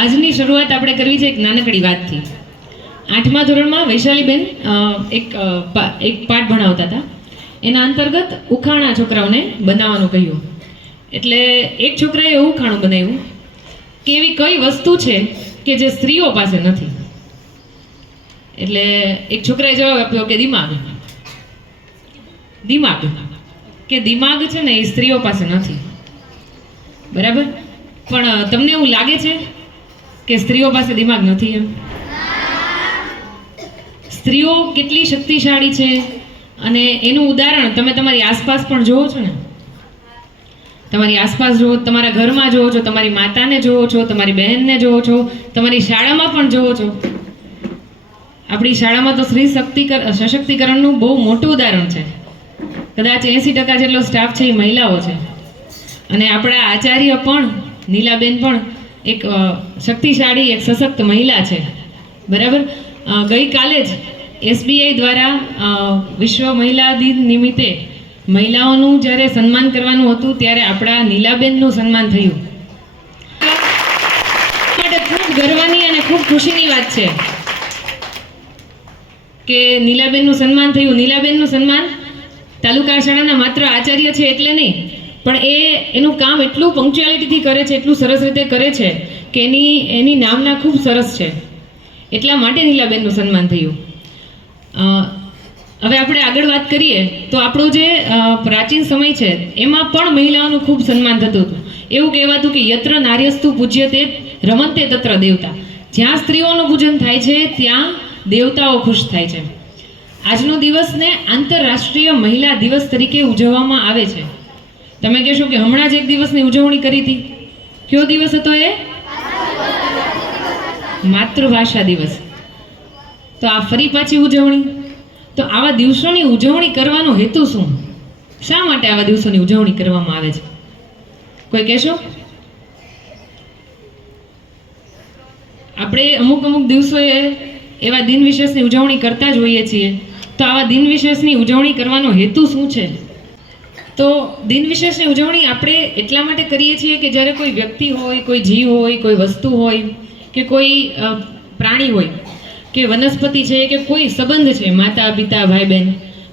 આજની શરૂઆત આપણે કરવી છે એક નાનકડી વાતથી. 8મા ધોરણમાં વૈશાલીબેન એક પાઠ ભણાવતા હતા. એના અંતર્ગત ઉખાણા છોકરાઓને બનાવવાનું કહ્યું. એટલે એક છોકરાએ એવું ઉખાણું બનાવ્યું કે એવી કઈ વસ્તુ છે કે જે સ્ત્રીઓ પાસે નથી. એટલે એક છોકરાએ જવાબ આપ્યો કે દિમાગ. દિમાગ કે દિમાગ છે ને એ સ્ત્રીઓ પાસે નથી. બરાબર? પણ તમને એવું લાગે છે કે સ્ત્રીઓ પાસે દિમાગ નથી? એમ સ્ત્રીઓ કેટલી શક્તિશાળી છે અને એનું ઉદાહરણ તમે તમારી આસપાસ પણ જોવો છો ને. તમારી આસપાસ જોવો, તમારા ઘરમાં જોવો છો, તમારી માતાને જોવો છો, તમારી બહેનને જોવો છો, તમારી શાળામાં પણ જોવો છો. આપણી શાળામાં તો સ્ત્રી સશક્તિકરણનું બહુ મોટું ઉદાહરણ છે. કદાચ 80% જેટલો સ્ટાફ છે એ મહિલાઓ છે. અને આપણા આચાર્ય પણ નીલાબેન પણ એક શક્તિશાળી એક સશક્ત મહિલા છે. બરાબર? ગઈકાલે જ SBI દ્વારા વિશ્વ મહિલા દિન નિમિત્તે મહિલાઓનું જ્યારે સન્માન કરવાનું હતું ત્યારે આપણા નીલાબેનનું સન્માન થયું. માટે ખૂબ ગર્વની અને ખૂબ ખુશીની વાત છે કે નીલાબેનનું સન્માન થયું. નીલાબેનનું સન્માન તાલુકા શાળાના માત્ર આચાર્ય છે એટલે નહીં, પણ એનું કામ એટલું પંક્ચ્યુઆલિટીથી કરે છે, એટલું સરસ રીતે કરે છે કે એની નામના ખૂબ સરસ છે. એટલા માટે નીલાબેનનું સન્માન થયું. હવે આપણે આગળ વાત કરીએ તો આપણો જે પ્રાચીન સમય છે એમાં પણ મહિલાઓનું ખૂબ સન્માન થતું હતું. એવું કહેવાતું કે યત્ર નાર્યસ્તુ પૂજ્યતે રમંતે તત્ર દેવતા. જ્યાં સ્ત્રીઓનું પૂજન થાય છે ત્યાં દેવતાઓ ખુશ થાય છે. આજનો દિવસને આંતરરાષ્ટ્રીય મહિલા દિવસ તરીકે ઉજવવામાં આવે છે. તમે કહેશો કે હમણાં જ એક દિવસની ઉજવણી કરી હતી. કયો દિવસ હતો એ? માતૃભાષા દિવસ. તો આ ફરી પાછી ઉજવણી. તો આવા દિવસોની ઉજવણી કરવાનો હેતુ શું? શા માટે આવા દિવસોની ઉજવણી કરવામાં આવે છે? કોઈ કહેશો? આપણે અમુક દિવસોએ એવા દિન વિશેષની ઉજવણી કરતા જ હોઈએ છીએ. તો આવા દિન વિશેષની ઉજવણી કરવાનો હેતુ શું છે? તો દિન વિશેષની ઉજવણી આપણે એટલા માટે કરીએ છીએ કે જ્યારે કોઈ વ્યક્તિ હોય, કોઈ જીવ હોય, કોઈ વસ્તુ હોય કે કોઈ પ્રાણી હોય કે વનસ્પતિ છે કે કોઈ સંબંધ છે, માતા પિતા ભાઈ બહેન,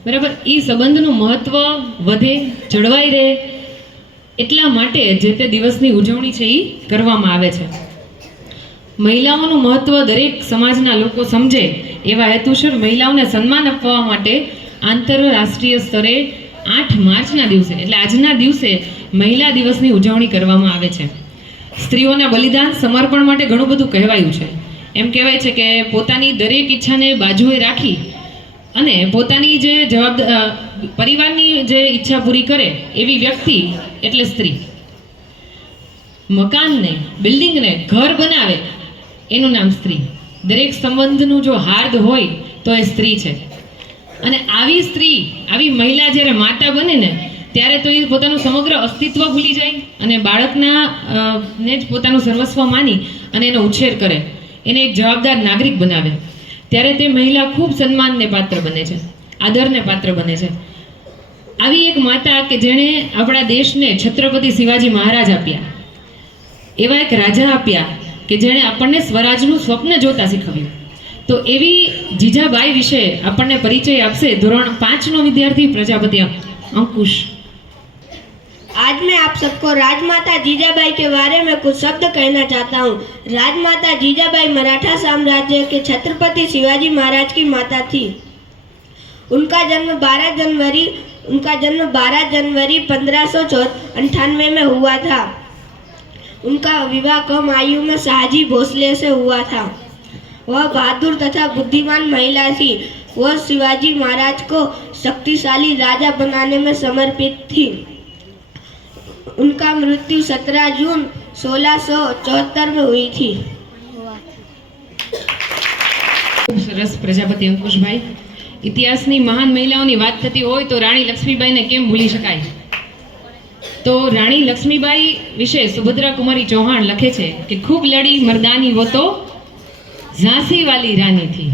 બરાબર, એ સંબંધનું મહત્વ વધે, જળવાઈ રહે, એટલા માટે જે તે દિવસની ઉજવણી છે એ કરવામાં આવે છે. મહિલાઓનું મહત્વ દરેક સમાજના લોકો સમજે એવા હેતુસર મહિલાઓને સન્માન આપવા માટે આંતરરાષ્ટ્રીય સ્તરે 8 માર્ચના દિવસે એટલે આજના દિવસે મહિલા દિવસની ઉજવણી કરવામાં આવે છે. સ્ત્રીઓના બલિદાન સમર્પણ માટે ઘણું બધું કહેવાયું છે. એમ કહેવાય છે કે પોતાની દરેક ઈચ્છાને બાજુએ રાખી અને પોતાની જે પરિવારની જે ઈચ્છા પૂરી કરે એવી વ્યક્તિ એટલે સ્ત્રી. મકાનને, બિલ્ડિંગને ઘર બનાવે એનું નામ સ્ત્રી. દરેક સંબંધનું જો હાર્દ હોય તો એ સ્ત્રી છે. અને આવી સ્ત્રી, આવી મહિલા જ્યારે માતા બને ને ત્યારે તો એ પોતાનું સમગ્ર અસ્તિત્વ ભૂલી જાય અને બાળકના ને જ પોતાનું સર્વસ્વ માની અને એનો ઉછેર કરે, એને એક જવાબદાર નાગરિક બનાવે. ત્યારે તે મહિલા ખૂબ સન્માનને પાત્ર બને છે, આદરને પાત્ર બને છે. આવી એક માતા કે જેણે આપણા દેશને છત્રપતિ શિવાજી મહારાજ આપ્યા, એવા એક રાજા આપ્યા કે જેણે આપણને સ્વરાજનું સ્વપ્ન જોતા શીખવ્યું. તો એવી જીજાબાઈ વિશે આપણને પરિચય આપશે ધોરણ 5નો વિદ્યાર્થી प्रजापति अंकुश। आज मैं आप सबको राजमाता जीजाबाई के बारे में कुछ शब्द कहना चाहता हूँ। राजमाता जीजाबाई मराठा साम्राज्य के छत्रपति शिवाजी महाराज की माता थी। उनका जन्म 12 जनवरी 1598 में हुआ था। उनका विवाह कम आयु में शाहजी भोसले से हुआ था। वह बहादुर तथा बुद्धिमान महिला थी। वह शिवाजी महाराज को शक्तिशाली राजा बनाने में समर्पित थी। उनका मृत्यु 17 जून 1674 में हुई थी। સરસ પ્રજાપતિ અંકુશભાઈ. ઇતિહાસની મહાન મહિલાઓની વાત થતી હોય તો રાણી લક્ષ્મીબાઈને કેમ ભૂલી શકાય? તો રાણી લક્ષ્મીબાઈ વિશે સુભદ્રા કુમારી ચૌહાણ લખે છે કે ખૂબ લડી મર્દાની वो तो झांसी वाली रानी थी।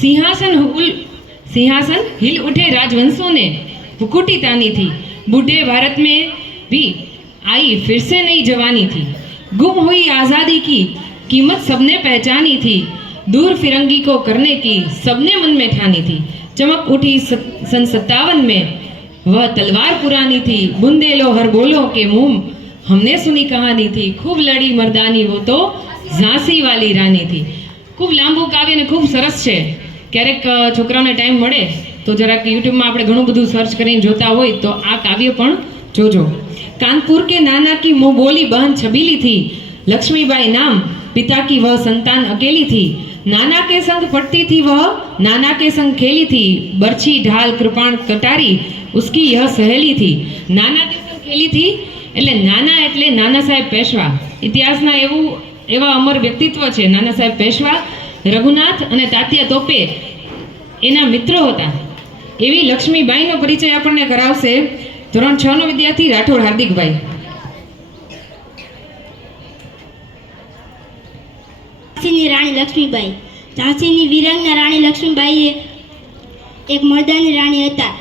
सिंहासन हिल उठे राजवंशों ने हुकूटी तानी थी। बूढ़े भारत में भी आई फिर से नई जवानी थी। गुम हुई आज़ादी की कीमत सबने पहचानी थी, दूर फिरंगी को करने की सबने मन में ठानी थी। चमक उठी सन 57 में, वह तलवार पुरानी थी, बुंदेलो हर बोलो के मुंह हमने सुनी कहानी थी, खूब लड़ी मर्दानी वो तो ઝાંસી વાલી રાની થી। ખૂબ લાંબુ કાવ્ય ને ખૂબ સરસ છે। ક્યારેક છોકરાઓને ટાઈમ મળે તો જરાક યુટ્યુબમાં આપણે ઘણું બધું સર્ચ કરીને જોતા હોય તો આ કાવ્ય પણ જોજો। कानपुर के नाना की मुंह बोली बहन छबीली थी, लक्ष्मीबाई नाम पिता की वह संतान अकेली थी। नाना के संग पढ़ती थी वह, नाना के संग खेली थी, बरछी ढाल कृपाण कटारी उसकी यह सहेली थी। नाना के संग खेली थी એટલે નાના એટલે નાના સાહેબ પેશવા। ઇતિહાસના એવા અમર વ્યક્તિત્વ છે નાના સાહેબ પેશવા। રઘુનાથ અને તાત્યા તોપે એના મિત્રો હતા। એવી લક્ષ્મીબાઈનો પરિચય આપણને કરાવશે ધોરણ 6 નો વિદ્યાર્થી રાઠોડ હાર્દિકભાઈ। ઝાંસીની રાણી લક્ષ્મીબાઈ। ઝાંસીની વીરાંગના રાણી લક્ષ્મીબાઈએ એક મર્દાની રાણી હતા।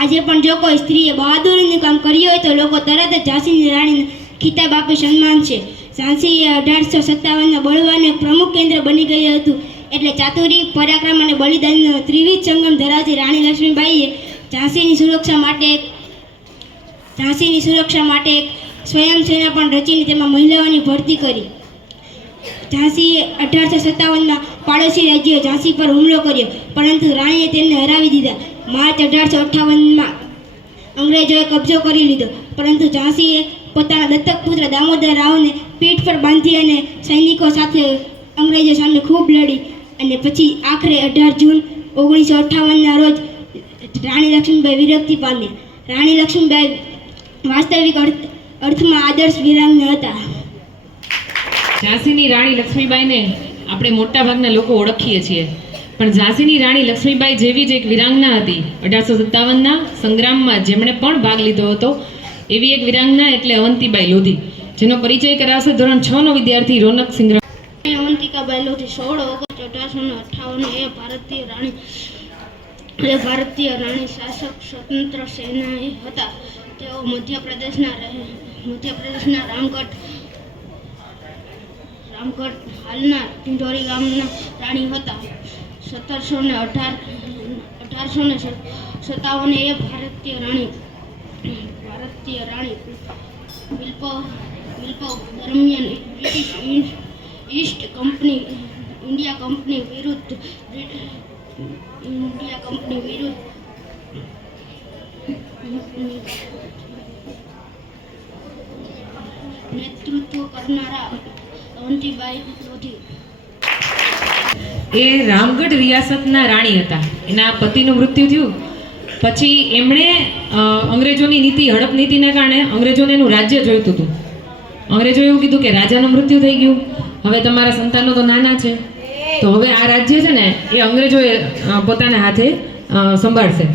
આજે પણ જો કોઈ સ્ત્રીએ બહાદુરીનું કામ કર્યું હોય તો લોકો તરત જ ઝાંસીની રાણીને ખિતાબ આપી સન્માન છે। ઝાંસી એ 1857ના બળવાનું એક પ્રમુખ કેન્દ્ર બની ગયું હતું। એટલે ચાતુરી, પરાક્રમ અને બલિદાનનો ત્રિવિધ સંગમ ધરાવતી રાણી લક્ષ્મીબાઈએ ઝાંસીની સુરક્ષા માટે એક સ્વયં સેના પણ રચીને તેમાં મહિલાઓની ભરતી કરી। ઝાંસીએ 1857માં પાડોશી રાજ્ય ઝાંસી પર હુમલો કર્યો, પરંતુ રાણીએ તેમને હરાવી દીધા। માર્ચ 1858માં અંગ્રેજોએ કબજો કરી લીધો, પરંતુ ઝાંસીએ પોતાના દત્તક પુત્ર દામોદર રાવને પીઠ પર બાંધી અને સૈનિકો સાથે અંગ્રેજો સામે ખૂબ લડી અને પછી આખરે 18 જૂન 1958ના રોજ રાણી લક્ષ્મીબાઈ વિરક્તિ પામ્યા। રાણી લક્ષ્મીબાઈ વાસ્તવિક અર્થમાં આદર્શ વીરાંગના હતા। ઝાંસીની રાણી લક્ષ્મીબાઈને આપણે મોટા ભાગના લોકો ઓળખીએ છીએ, પણ ઝાંસીની રાણી લક્ષ્મીબાઈ જેવી જ એક વીરાંગના હતી 1857ના સંગ્રામમાં જેમણે પણ ભાગ લીધો હતો। એવી એક વીરાંગના એટલે અવંતીબાઈ લોધી, જેનો પરિચય કરાવશે ધોરણ 6 નો વિદ્યાર્થી રોનક સિંગરા। અવંતિકાબાઈ લોધી 16 ઓગસ્ટ 1858 ભારતીય રાણી શાસક સ્વતંત્ર સેનાએ હતા। તેઓ મધ્યપ્રદેશના રામગઢ હાલના ઢિંઢોરી ગામના રાણી હતા। 1857 એ ભારતીય રાણી વિપ્લવ દરમિયાન બ્રિટિશ ઈસ્ટ ઇન્ડિયા કંપની વિરુદ્ધ નેતૃત્વ કરનારા અવંતીબાઈ લોધી એ રામગઢ રિયાસતના રાણી હતા। એના પતિનું મૃત્યુ થયું પછી એમણે અંગ્રેજોની નીતિ, હડપ નીતિના કારણે અંગ્રેજોને એનું રાજ્ય જોઈતું હતું। અંગ્રેજોએ એવું કીધું કે રાજાનું મૃત્યુ થઈ ગયું, હવે તમારા સંતાનો તો નાના છે, તો હવે આ રાજ્ય છે ને એ અંગ્રેજોએ પોતાના હાથે સંભાળશે।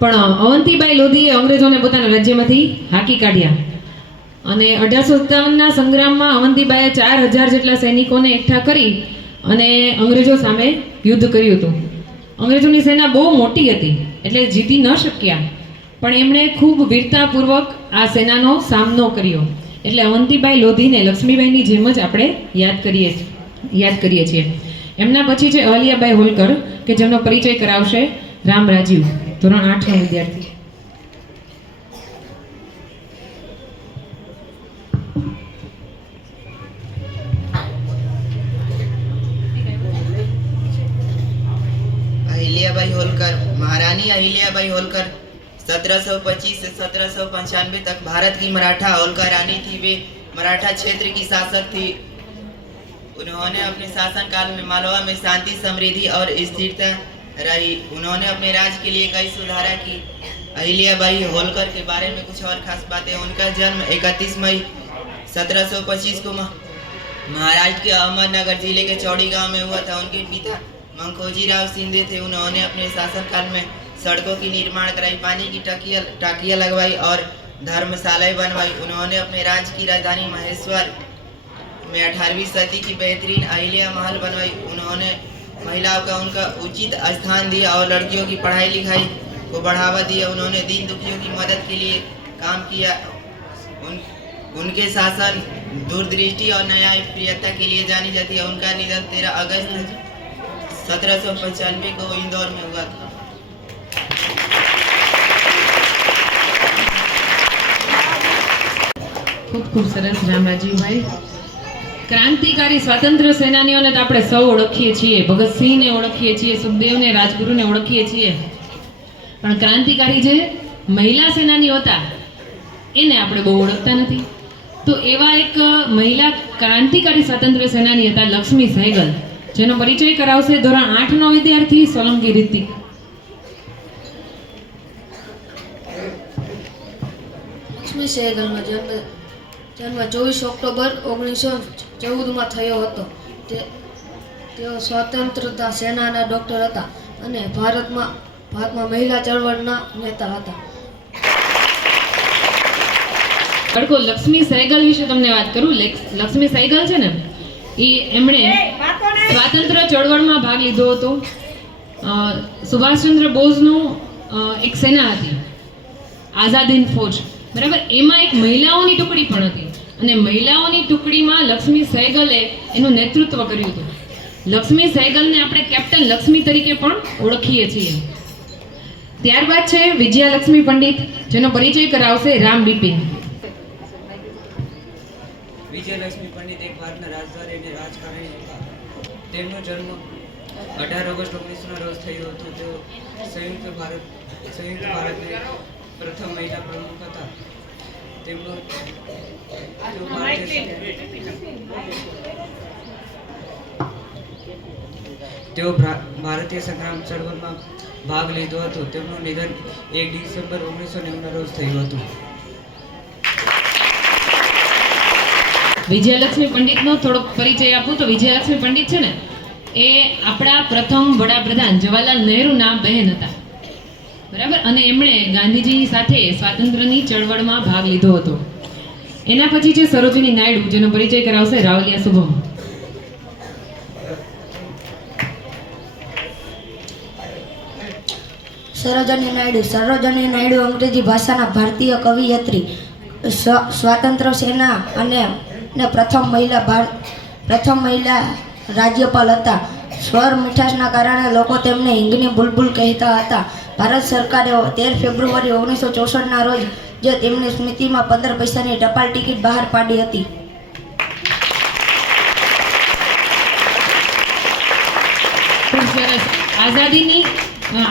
પણ અવંતીબાઈ લોધીએ અંગ્રેજોને પોતાના રાજ્યમાંથી હાંકી કાઢ્યા અને 1857ના સંગ્રામમાં અવંતીબાઈએ 4000 જેટલા સૈનિકોને એકઠા કરી અને અંગ્રેજો સામે યુદ્ધ કર્યું હતું। અંગ્રેજોની સેના બહુ મોટી હતી એટલે જીતી ન શક્યા, પણ એમણે ખૂબ વીરતાપૂર્વક આ સેનાનો સામનો કર્યો। એટલે અવંતીબાઈ લોધીને લક્ષ્મીબાઈની જેમ જ આપણે યાદ કરીએ છીએ। એમના પછી છે અહલ્યાબાઈ હોલકર કે જેમનો પરિચય કરાવશે રામ રાજીવ, ધોરણ 8 નો વિદ્યાર્થી। अहिल्याबाई होलकर। महारानी अहिल्याबाई होलकर 1725 से 1795 तक भारत की मराठा होलकर रानी थी। वे मराठा क्षेत्र की शासक थी। उन्होंने अपने शासनकाल में मालवा में शांति, समृद्धि और स्थिरता रही। उन्होंने अपने राज्य के लिए कई सुधारा की। अहिल्याबाई होलकर के बारे में कुछ और खास बातें। उनका जन्म 31 मई 1725 को महाराष्ट्र के अहमदनगर जिले के चौड़ी गांव में हुआ था। उनके पिता मंकोजी राव सिंधे थे। उन्होंने अपने शासनकाल में सड़कों की निर्माण कराई, पानी की टाकियां लगवाई और धर्मशालाएं बनवाई। उन्होंने अपने राज्य की राजधानी महेश्वर में 18वीं सदी की बेहतरीन अहिल्या महल बनवाई। उन्होंने महिलाओं का उनका उचित स्थान दिया और लड़कियों की पढ़ाई लिखाई को बढ़ावा दिया। उन्होंने दीन दुखियों की मदद के लिए काम किया। उनके शासन, दूरदृष्टि और न्याय प्रियता के लिए जानी जाती है। उनका निधन 13 अगस्त 1795 को इंदौर में हुआ था। ખૂબ ખૂબ સરસ રામરાજીભાઈ. ક્રાંતિકારી સ્વાતંત્ર્ય સેનાનીઓને તો આપણે સૌ ઓળખીએ છીએ, ભગતસિંહને ઓળખીએ છીએ, સુખદેવને, રાજગુરુને ઓળખીએ છીએ, પણ ક્રાંતિકારી જે મહિલા સેનાનીઓ હતા એને આપણે બહુ ઓળખતા નથી. તો એવા એક મહિલા ક્રાંતિકારી સ્વાતંત્ર્ય સેનાની હતા લક્ષ્મી સહેગલ, જેનો પરિચય કરાવશે ધોરણ 8 નો વિદ્યાર્થી સોલંકી રિતિક. લક્ષ્મી સહેગલનો જન્મ 24 ઓક્ટોબર 1914માં થયો હતો. તેઓ સ્વતંત્રતા સેનાના ડૉક્ટર હતા અને ભારતમાં મહિલા ચળવળના નેતા હતા. બાળકો, લક્ષ્મી સહેગલ વિશે તમને વાત કરું. લક્ષ્મી સહેગલ છે ને, એમણે સ્વાતંત્ર્ય ચળવળમાં ભાગ લીધો હતો. સુભાષચંદ્ર બોઝનું એક સેના હતી, આઝાદ હિંદ ફૌજ, બરાબર. એમાં એક મહિલાઓની ટુકડી પણ હતી અને મહિલાઓની ટુકડીમાં લક્ષ્મી સહેગલે એનું નેતૃત્વ કર્યું હતું. લક્ષ્મી સહેગલને આપણે કેપ્ટન લક્ષ્મી તરીકે પણ ઓળખીએ છીએ. ત્યારબાદ છે વિજયાલક્ષ્મી પંડિત, જેનો પરિચય કરાવશે રામ બિપિન. વિજયલક્ષ્મી પંડિત એક ભારતના રાજદ્વારી અને રાજકારણી હતા. તેમનો જન્મ 18 ઓગસ્ટ 1900 રોજ થયો હતો. તેઓ સંયુક્ત ભારતની પ્રથમ મહિલા પ્રમુખ હતા. તેઓ ભારતીય સંગ્રામ ચળવળમાં ભાગ લીધો હતો. તેમનું નિધન 1 ડિસેમ્બર 1990 રોજ થયું હતું. વિજયાલક્ષ્મી પંડિતનો થોડોક પરિચય આપું તો વિજયાલક્ષ્મી પંડિત છે ને, એ આપણા પ્રથમ વડાપ્રધાન જવાહરલાલ નહેરુના બહેન હતા, બરાબર. અને એમણે ગાંધીજી સાથે સ્વાતંત્ર્યની ચળવળમાં ભાગ લીધો હતો. એના પછી છે સરોજિની નાયડુ, જેનો પરિચય કરાવશે રાવલિયા શુભમ. સરોજિની નાયડુ અંગ્રેજી ભાષાના ભારતીય કવિયત્રી, સ્વાતંત્ર્ય સેના અને પ્રથમ મહિલા રાજ્યપાલ હતા. સ્વર મીઠાશના કારણે લોકો તેમને હિંગની બુલબુલ કહેતા હતા. ભારત સરકારે 13 ફેબ્રુઆરી 1964ના રોજ જે તેમની સ્મૃતિમાં 15 પૈસાની ટપાલ ટિકિટ બહાર પાડી હતી.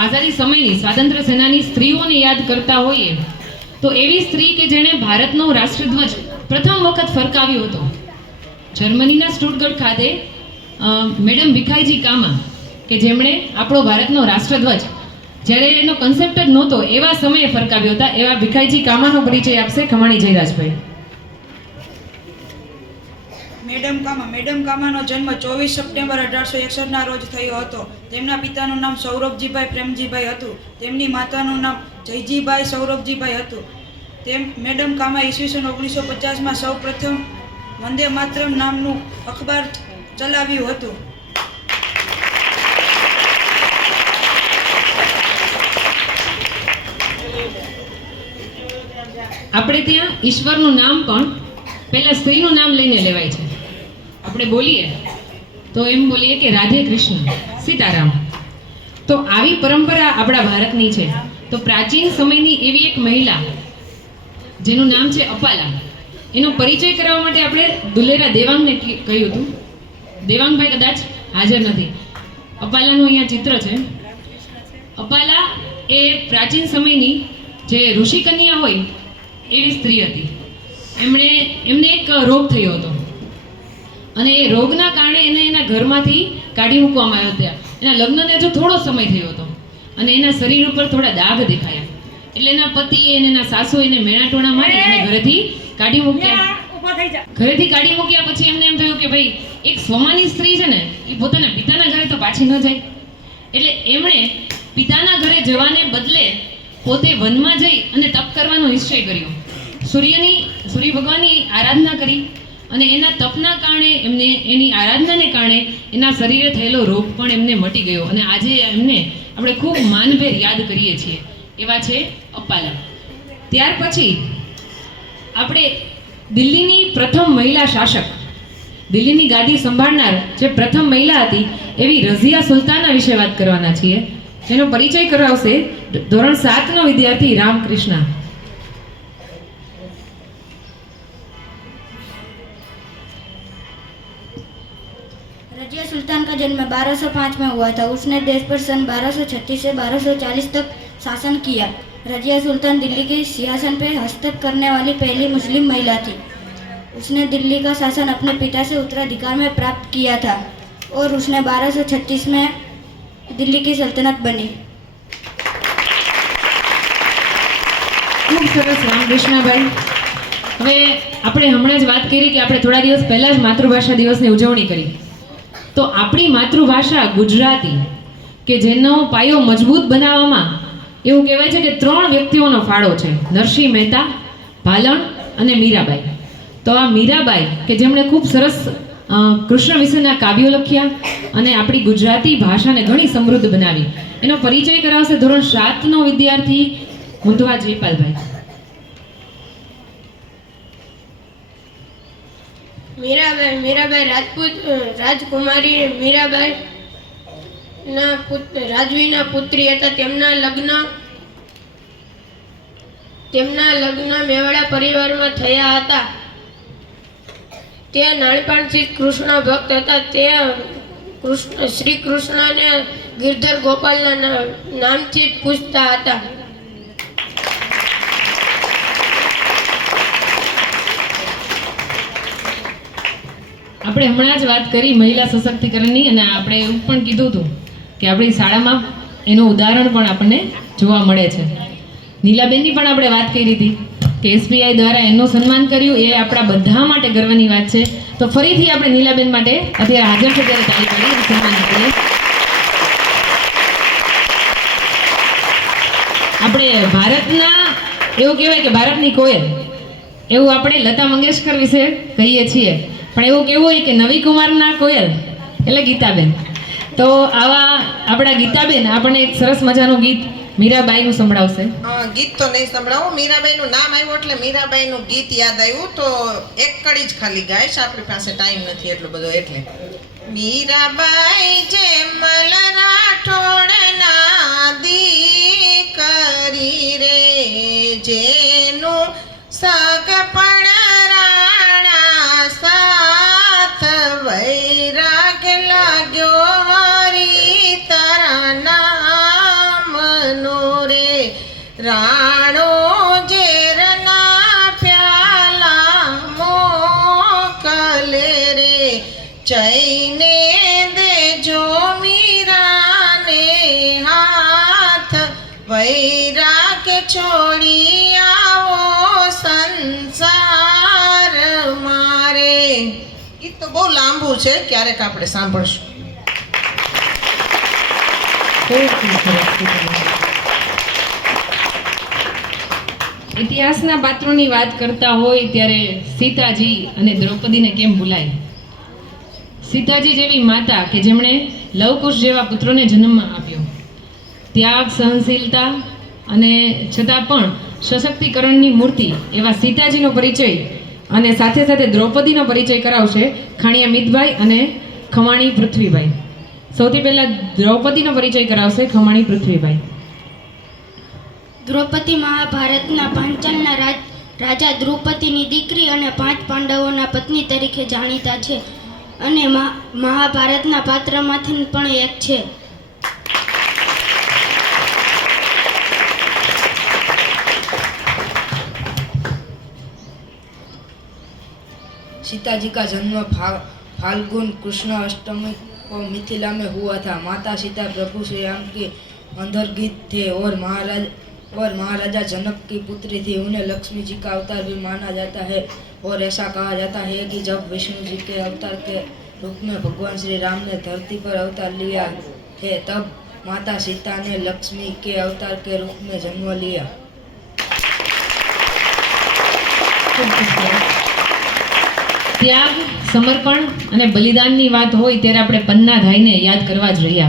આઝાદી સમયની સ્વાતંત્ર્ય સેનાની સ્ત્રીઓને યાદ કરતા હોઈએ તો એવી સ્ત્રી કે જેણે ભારતનો રાષ્ટ્રધ્વજ પ્રથમ વખત ફરકાવ્યો હતો, જર્મનીના સ્ટુટગર્ટ ખાતે મેડમ ભીખાઈજી કામા, કે જેમણે આપણો ભારતનો રાષ્ટ્રધ્વજ જ્યારે એનો કન્સેપ્ટ જ નહોતો એવા સમયે ફરકાવ્યો હતા. એવા ભીખાઈજી કામાનો પરિચય આપશે ખમાણી જયરાજભાઈ. મેડમ કામાનો જન્મ 24 સપ્ટેમ્બર 1861ના રોજ થયો હતો. તેમના પિતાનું નામ સૌરભજીભાઈ પ્રેમજીભાઈ હતું. તેમની માતાનું નામ જયજીભાઈ સૌરભજીભાઈ હતું. મેડમ કામા ઈસવીસન 1950માં સૌ પ્રથમ વંદે માતરમ નામનું અખબાર ચલાવ્યું હતું. આપણે ત્યાં ઈશ્વરનું નામ પણ પહેલા સ્ત્રીનું નામ લઈને લેવાય છે. આપણે બોલીએ તો એમ બોલીએ કે રાધે કૃષ્ણ સીતારામ. તો આવી પરંપરા આપણા ભારતની છે. તો પ્રાચીન સમયની એવી એક મહિલા જેનું નામ છે અપાલા, એનો પરિચય કરાવવા માટે આપણે દુલેરા દેવાંગને કહ્યું હતું. દેવાંગભાઈ કદાચ હાજર નથી. અપાલાનું અહીંયા ચિત્ર છે. અપાલા એ પ્રાચીન સમયની જે ઋષિકન્યા હોય એવી સ્ત્રી હતી. એમને એક રોગ થયો હતો અને એ રોગના કારણે એને એના ઘરમાંથી કાઢી મૂકવામાં આવ્યો હતા. એના લગ્નને હજુ થોડો સમય થયો હતો અને એના શરીર ઉપર થોડા દાગ દેખાયા. એટલે એના પતિ અને એના સાસુ એને મેણાટોણા મારી અને ઘરેથી કાઢી મૂક્યા. પછી એમને એમ થયું કે ભાઈ એક સ્વમાની સ્ત્રી છે ને એ પોતાના પિતાના ઘરે તો પાછી ન જાય. એટલે એમણે પિતાના ઘરે જવાને બદલે પોતે વનમાં જઈ અને તપ કરવાનો નિશ્ચય કર્યો. સૂર્ય ભગવાનની આરાધના કરી અને એના તપના કારણે એની આરાધનાને કારણે એના શરીરે થયેલો રોગ પણ એમને મટી ગયો અને આજે એમને આપણે ખૂબ માનભેર યાદ કરીએ છીએ. એવા છે અપાલા. ત્યાર પછી આપણે દિલ્હીની પ્રથમ મહિલા શાસક, દિલ્હીની ગાદી સંભાળનાર જે પ્રથમ મહિલા હતી એવી રઝિયા સુલતાના વિશે વાત કરવાના છીએ, જેનો પરિચય કરાવશે ધોરણ 7નો વિદ્યાર્થી રામકૃષ્ણ. रजिया सुल्तान का जन्म 1205 में हुआ था. उसने देश पर सन 1236 से 1240 तक शासन किया. रजिया सुल्तान दिल्ली के सिंहासन पर हस्तक्षेप करने वाली पहली मुस्लिम महिला थी. उसने दिल्ली का शासन अपने पिता से उत्तराधिकार में प्राप्त किया था और उसने 1236 में दिल्ली की सल्तनत बनी. ખૂબ સરસ રામકૃષ્ણભાઈ. હવે આપણે હમણાં જ વાત કરી કે આપણે થોડા દિવસ પહેલા જ માતૃભાષા દિવસની ઉજવણી કરી. તો આપણી માતૃભાષા ગુજરાતી કે જેનો પાયો મજબૂત બનાવવામાં એવું કહેવાય છે કે 3 વ્યક્તિઓનો ફાળો છે, નરસિંહ મહેતા, ભાલણ અને મીરાબાઈ. તો આ મીરાબાઈ કે જેમણે ખૂબ સરસ કૃષ્ણ વિશેના કાવ્યો લખ્યા અને આપણી ગુજરાતી ભાષાને ઘણી સમૃદ્ધ બનાવી, એનો પરિચય કરાવશે ધોરણ 7નો વિદ્યાર્થી મુંધવા જયપાલભાઈ. મીરાબાઈ રાજકુમારી મીરાબાઈ રાજવીના પુત્રી હતા. તેમના લગ્ન મેવાડા પરિવારમાં થયા હતા. તે નાનપણથી કૃષ્ણ ભક્ત હતા. તે શ્રી કૃષ્ણને ગિરધર ગોપાલના નામથી જ પૂછતા હતા. આપણે હમણાં જ વાત કરી મહિલા સશક્તિકરણની અને આપણે એવું પણ કીધું હતું કે આપણી શાળામાં એનું ઉદાહરણ પણ આપણને જોવા મળે છે. નીલાબેનની પણ આપણે વાત કરી હતી કે એસબીઆઈ દ્વારા એમનું સન્માન કર્યું, એ આપણા બધા માટે ગર્વની વાત છે. તો ફરીથી આપણે નીલાબેન માટે અત્યારે હાજર છે ત્યારે તાળી પાડી સન્માન કરીએ. આપણે ભારતના એવું કહેવાય કે ભારતની કોયલ એવું આપણે લતા મંગેશકર વિશે કહીએ છીએ, પણ એવું કેવું હોય કે નવી કુમારના કોયલ એટલે ગીતાબેન. તો આવા આપણા ગીતાબેન આપણને એક સરસ મજાનું ગીત મીરાબાઈનું સંભળાવશે. ગીત તો નહીં સંભળાવું, મીરાબાઈનું નામ આવ્યું એટલે મીરાબાઈનું ગીત યાદ આવ્યું, તો એક કડી જ ખાલી ગાઈશ, આપણી પાસે ટાઈમ નથી એટલો બધો. એટલે મીરાબાઈ જેમલ રાઠોડના દીકરી રે, જેનું સગપણ રાણા સાથ વૈરાગ લાગ્યો હરી તારા નામનો રે. રાણો ઝેરના પ્યાલા મોકલે રે, જઈને દેજો મીરાને હાથ, વૈરાગ છોડી આવો સંસાર મારે. ગીત તો બહુ લાંબુ છે, ક્યારેક આપણે સાંભળશું. ઇતિહાસના પાત્રોની વાત કરતા હોય ત્યારે સીતાજી અને દ્રૌપદીને કેમ ભૂલાય. સીતાજી જેવી માતા કે જેમણે લવકુશ જેવા પુત્રોને જન્મ આપ્યો, ત્યાગ, સહનશીલતા અને છતાં પણ સશક્તિકરણની મૂર્તિ એવા સીતાજીનો પરિચય અને સાથે સાથે દ્રૌપદીનો પરિચય કરાવશે ખાણીયા મિતભાઈ અને ખમાણી પૃથ્વીભાઈ. સૌથી પહેલા દ્રૌપદીનો પરિચય કરાવશે ખમાણી પૃથ્વીભાઈ. દ્રૌપદી મહાભારતના પાંચાલના રાજા દ્રૌપદીની દીકરી અને 5 પાંડવોના પત્ની તરીકે જાણીતા છે અને મહાભારતના પાત્રમાંથી પણ એક છે. सीता जी का जन्म फाल्गुन कृष्ण अष्टमी को मिथिला में हुआ था. माता सीता प्रभु श्री राम के अंतर्गत थे और महाराजा जनक की पुत्री थी. उन्हें लक्ष्मी जी का अवतार भी माना जाता है और ऐसा कहा जाता है कि जब विष्णु जी के अवतार के रूप में भगवान श्री राम ने धरती पर अवतार लिया है, तब माता सीता ने लक्ष्मी के अवतार के रूप में जन्म लिया. ત્યાગ, સમર્પણ અને બલિદાનની વાત હોય ત્યારે આપણે પન્નાધાઈને યાદ કરવા જ રહ્યા.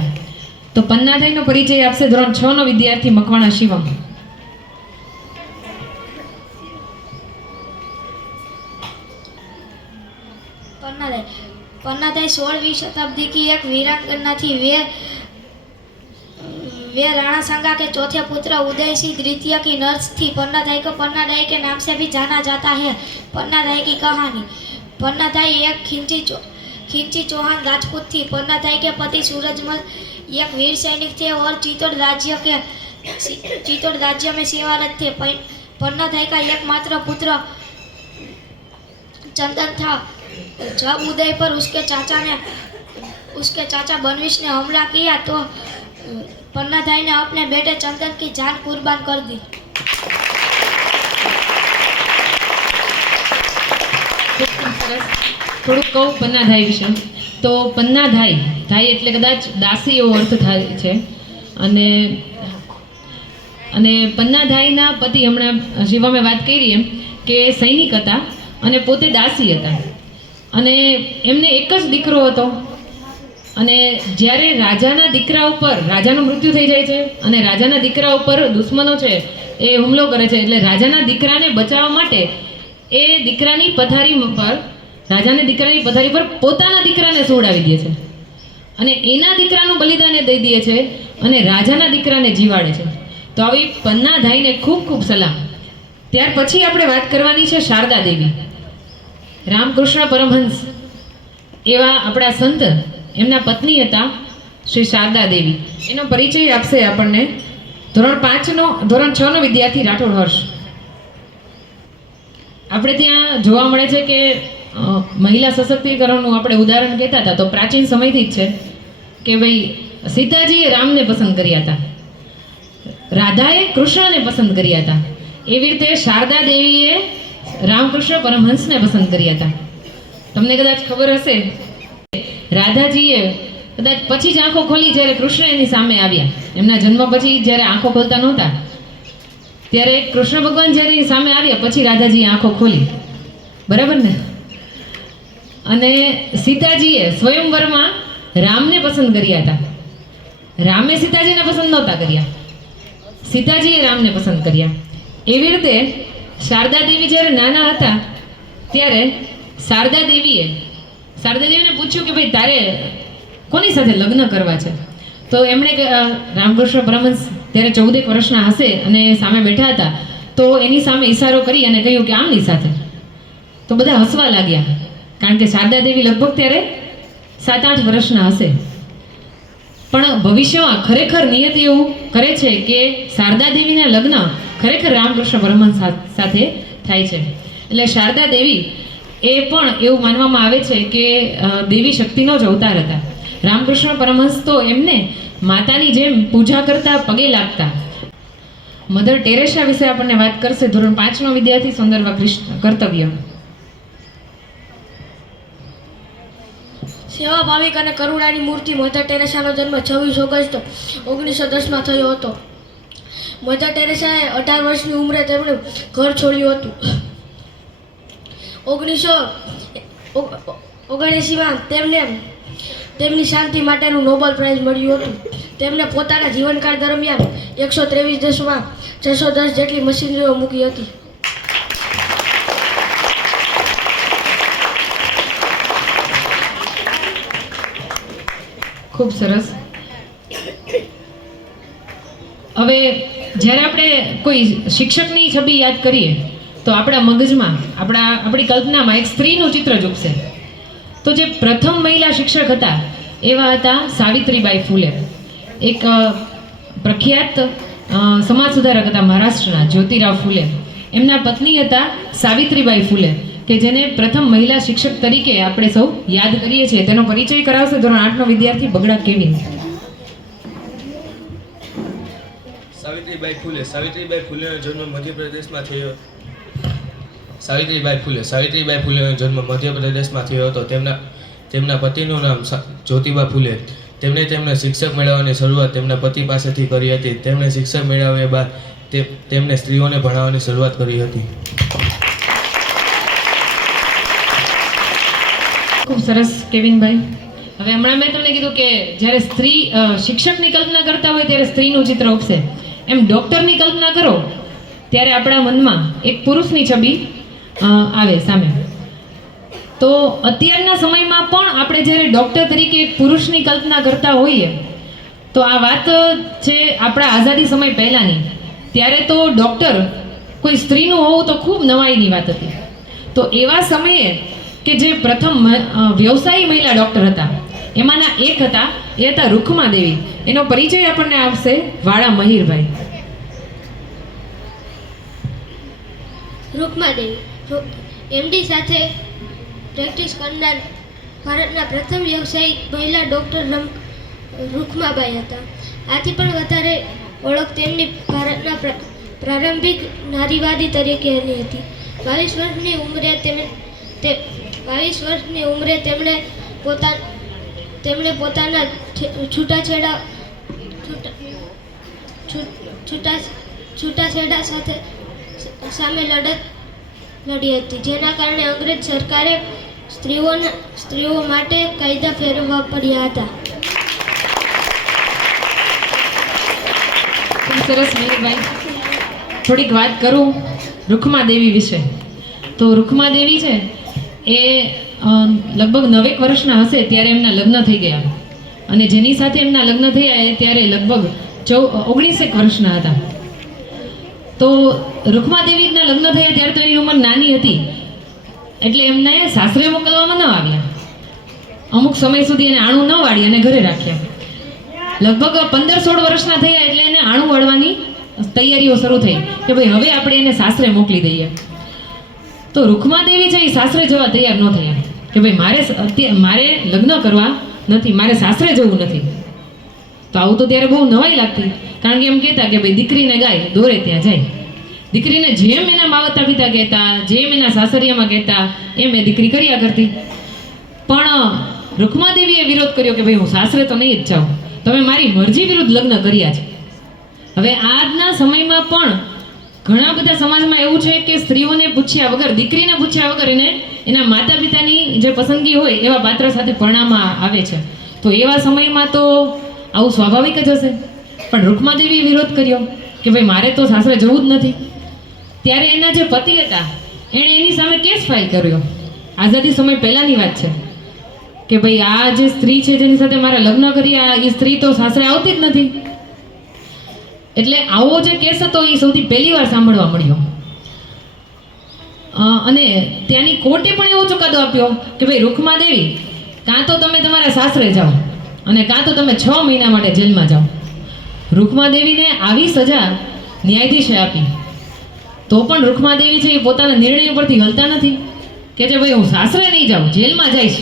તો પન્નાધાઈનો પરિચય આપશે ધોરણ 6નો વિદ્યાર્થી મકવાણા શિવમ. पन्नादाई 16वीं शताब्दी की एक वीरांगना थी। वे राणा सांगा के चौथे पुत्र उदय सिंह द्वितीय की नर्स थी। पन्नादाई को पन्नादाई के नाम से भी जाना जाता है। पन्नादाई की कहानी। पन्नादाई एक खिंची चौहान राजपूत थी। पन्नादाई के पति सूरजमल एक वीर सैनिक थे और चित्तौड़ राज्य में सेवारत थे। पन्नादाई का एकमात्र पुत्र चंदन था। जब उदय पर उसके चाचा बनविश ने हमला किया तो पन्नादाई ने अपने बेटे चंदन की जान कुर्बान कर दी। થોડુંક કહું પન્નાધાઈ વિશે. તો પન્નાધાઈ એટલે કદાચ દાસી એવો અર્થ થાય છે. અને પન્નાધાઈના પતિ હમણાં શિવમે વાત કરી એમ કે સૈનિક હતા અને પોતે દાસી હતા અને એમને એક જ દીકરો હતો. અને જ્યારે રાજાના દીકરા ઉપર રાજાનું મૃત્યુ થઈ જાય છે અને રાજાના દીકરા ઉપર દુશ્મનો છે એ હુમલો કરે છે, એટલે રાજાના દીકરાને બચાવવા માટે એ દીકરાની પથારી પર પોતાના દીકરાને સુવડાવી દે છે અને એના દીકરાનું બલિદાન દઈ દે છે અને રાજાના દીકરાને જીવાડે છે. તો આવી પન્નાધાઈને ખૂબ ખૂબ સલામ. ત્યાર પછી આપણે વાત કરવાની છે શારદા દેવી. રામકૃષ્ણ પરમહંસ એવા આપણા સંત, એમના પત્ની હતા શ્રી શારદા દેવી. એનો પરિચય આપશે આપણને ધોરણ 6 નો વિદ્યાર્થી રાઠોડ હર્ષ. આપણે ત્યાં જોવા મળે છે કે મહિલા સશક્તિકરણનું આપણે ઉદાહરણ કહેતા હતા તો પ્રાચીન સમયથી જ છે કે ભાઈ સીતાજીએ રામને પસંદ કર્યા હતા, રાધાએ કૃષ્ણને પસંદ કર્યા હતા, એવી રીતે શારદા દેવીએ રામકૃષ્ણ પરમહંસને પસંદ કર્યા હતા. તમને કદાચ ખબર હશે, રાધાજીએ કદાચ પછી જ આંખો ખોલી જ્યારે કૃષ્ણ એની સામે આવ્યા. એમના જન્મ પછી જ્યારે આંખો ખોલતા નહોતા ત્યારે કૃષ્ણ ભગવાન જ્યારે એની સામે આવ્યા પછી રાધાજીએ આંખો ખોલી, બરાબર ને? અને સીતાજીએ સ્વયંવરમાં રામને પસંદ કર્યા હતા. રામે સીતાજીને પસંદ નહોતા કર્યા, સીતાજીએ રામને પસંદ કર્યા. એવી રીતે શારદા દેવી જ્યારે નાના હતા ત્યારે શારદા દેવીને પૂછ્યું કે ભાઈ તારે કોની સાથે લગ્ન કરવા છે? તો એમણે રામકૃષ્ણ પરમહંસ ત્યારે 14 વર્ષના હશે અને સામે બેઠા હતા તો એની સામે ઈશારો કરી અને કહ્યું કે આમની સાથે. તો બધા હસવા લાગ્યા કારણ કે શારદા દેવી લગભગ ત્યારે 7-8 વર્ષના હશે. પણ ભવિષ્યમાં ખરેખર નિયતિ એવું કરે છે કે શારદા દેવીના લગ્ન ખરેખર રામકૃષ્ણ પરમહંસ સાથે થાય છે. એટલે શારદા દેવી એ પણ એવું માનવામાં આવે છે કે દેવી શક્તિનો જ અવતાર હતા. રામકૃષ્ણ પરમહંસ તો એમને માતાની જેમ પૂજા કરતા, પગે લાગતા. મધર ટેરેસા વિશે આપણને વાત કરશે ધોરણ 5 નો વિદ્યાર્થી સુંદરવા કર્તવ્ય. સેવા ભાવિક અને કરુણાની મૂર્તિ મધર ટેરેસાનો જન્મ 26 ઓગસ્ટ 1910માં થયો હતો. મધર ટેરેસાએ 18 વર્ષની ઉંમરે તેમણે ઘર છોડ્યું હતું. 1979માં તેમની શાંતિ માટેનું નોબેલ પ્રાઇઝ મળ્યું હતું. તેમને પોતાના જીવનકાળ દરમિયાન 123 દેશોમાં 610 જેટલી મશીનરીઓ મૂકી હતી. ખૂબ સરસ. હવે જ્યારે આપણે કોઈ શિક્ષકની છબી યાદ કરીએ તો આપણા મગજમાં, આપણી કલ્પનામાં એક સ્ત્રીનું ચિત્ર ઝૂકશે. તો જે પ્રથમ મહિલા શિક્ષક હતા એવા હતા સાવિત્રીબાઈ ફૂલે. એક પ્રખ્યાત સમાજ સુધારક હતા મહારાષ્ટ્રના જ્યોતિરાવ ફૂલે. એમના પત્ની હતા સાવિત્રીબાઈ ફૂલે કે જેને પ્રથમ મહિલા શિક્ષક તરીકે આપણે સૌ યાદ કરીએ છીએ. તેનો પરિચય કરાવશે ધોરણ 8 નો વિદ્યાર્થી બગડા કેવિન. સાવિત્રીબાઈ ફૂલેનો જન્મ મધ્યપ્રદેશમાં થયો. સાવિત્રીબાઈ ફૂલેનો જન્મ મધ્યપ્રદેશમાં થયો હતો. તેમના પતિનું નામ જ્યોતિબા ફૂલે. તેમણે શિક્ષક મેળવવાની શરૂઆત તેમના પતિ પાસેથી કરી હતી. તેમણે શિક્ષક મેળવ્યા બાદ તેમણે સ્ત્રીઓને ભણાવવાની શરૂઆત કરી હતી. ખૂબ સરસ કેવિનભાઈ. હવે હમણાં મેં તમને કીધું કે જ્યારે સ્ત્રી શિક્ષકની કલ્પના કરતા હોય ત્યારે સ્ત્રીનું ચિત્ર ઉપસે. એમ ડૉક્ટરની કલ્પના કરો ત્યારે આપણા મનમાં એક પુરુષની છબી આવે સામે. તો અત્યારના સમયમાં પણ આપણે જ્યારે ડૉક્ટર તરીકે એક પુરુષની કલ્પના કરતા હોઈએ તો આ વાત છે આપણા આઝાદી સમય પહેલાંની. ત્યારે તો ડૉક્ટર કોઈ સ્ત્રીનું હોવું તો ખૂબ નવાઈની વાત હતી. તો એવા સમયે કે જે પ્રથમ વ્યવસાયી મહિલા ડૉક્ટર હતા એમાંના એક હતા, એ હતા રૂખમાદેવી. એનો પરિચય આપણને આપશે વાળા મહીરભાઈ. રૂખમાદેવી એમડી સાથે પ્રેક્ટિસ કરનાર ભારતના પ્રથમ વ્યવસાયિક મહિલા ડૉક્ટર રૂખમાબાઈ હતા. આથી પણ વધારે ઓળખ તેમની ભારતના પ્રારંભિક નારીવાદી તરીકેની હતી. 22 વર્ષની ઉંમરે તેમણે પોતાના છૂટાછેડા સામે લડી હતી, જેના કારણે અંગ્રેજ સરકારે સ્ત્રીઓ માટે કાયદા ફેરવવા પડ્યા હતા. ખૂબ સરસ મહીરભાઈ. થોડીક વાત કરું રૂખમાદેવી વિશે. તો રૂખમાદેવી છે એ લગભગ 9 વર્ષના હશે ત્યારે એમના લગ્ન થઈ ગયા, અને જેની સાથે એમના લગ્ન થયા એ ત્યારે લગભગ 19 વર્ષના હતા. તો રૂખમાદેવીના લગ્ન થયા ત્યારે તો એની ઉંમર નાની હતી, એટલે એમને સાસરે મોકલવામાં ન આવ્યા. અમુક સમય સુધી એને આણું ન વાળી અને ઘરે રાખ્યા. લગભગ 15-16 વર્ષના થયા એટલે એને આણું વાળવાની તૈયારીઓ શરૂ થઈ કે ભાઈ હવે આપણે એને સાસરે મોકલી દઈએ. તો રૂખમાદેવી છે એ સાસરે જવા તૈયાર ન થયા કે ભાઈ મારે લગ્ન કરવા નથી, મારે સાસરે જવું નથી. તો આવું તો ત્યારે બહુ નવાઈ લાગતી, કારણ કે એમ કહેતા કે ભાઈ દીકરીને ગાય દોરે ત્યાં જાય. દીકરીને જેમ એના માવતા પિતા કહેતા, જેમ એના સાસરિયામાં કહેતા એમ એ દીકરી કર્યા કરતી. પણ રૂખમાદેવીએ વિરોધ કર્યો કે ભાઈ હું સાસરે તો નહીં જ જાઉં, તમે મારી મરજી વિરુદ્ધ લગ્ન કર્યા છે. હવે આજના સમયમાં પણ ઘણા બધા સમાજમાં એવું છે કે સ્ત્રીઓને પૂછ્યા વગર, દીકરીને પૂછ્યા વગર એને એના માતા પિતાની જે પસંદગી હોય એવા પાત્ર સાથે પરણાવવામાં આવે છે. તો એવા સમયમાં તો આવું સ્વાભાવિક જ હશે. પણ રૂખમાદેવીએ વિરોધ કર્યો કે ભાઈ મારે તો સાસરે જવું જ નથી. ત્યારે એના જે પતિ હતા એણે એની સામે કેસ ફાઇલ કર્યો. આઝાદી સમય પહેલાંની વાત છે કે ભાઈ આ જે સ્ત્રી છે જેની સાથે મારા લગ્ન કર્યા એ સ્ત્રી તો સાસરે આવતી જ નથી. એટલે આવો જે કેસ હતો એ સૌથી પહેલી વાર સાંભળવા મળ્યો. અને ત્યાંની કોર્ટે પણ એવો ચુકાદો આપ્યો કે ભાઈ રૂખમાદેવી કાં તો તમે તમારા સાસરે જાઓ અને કાં તો તમે 6 મહિના માટે જેલમાં જાઓ. રૂખમાદેવીને આવી સજા ન્યાયાધીશે આપી, તો પણ રૂખમાદેવી છે એ પોતાના નિર્ણય પરથી હલતા નથી કે જે ભાઈ હું સાસરે નહીં જાઉં, જેલમાં જઈશ.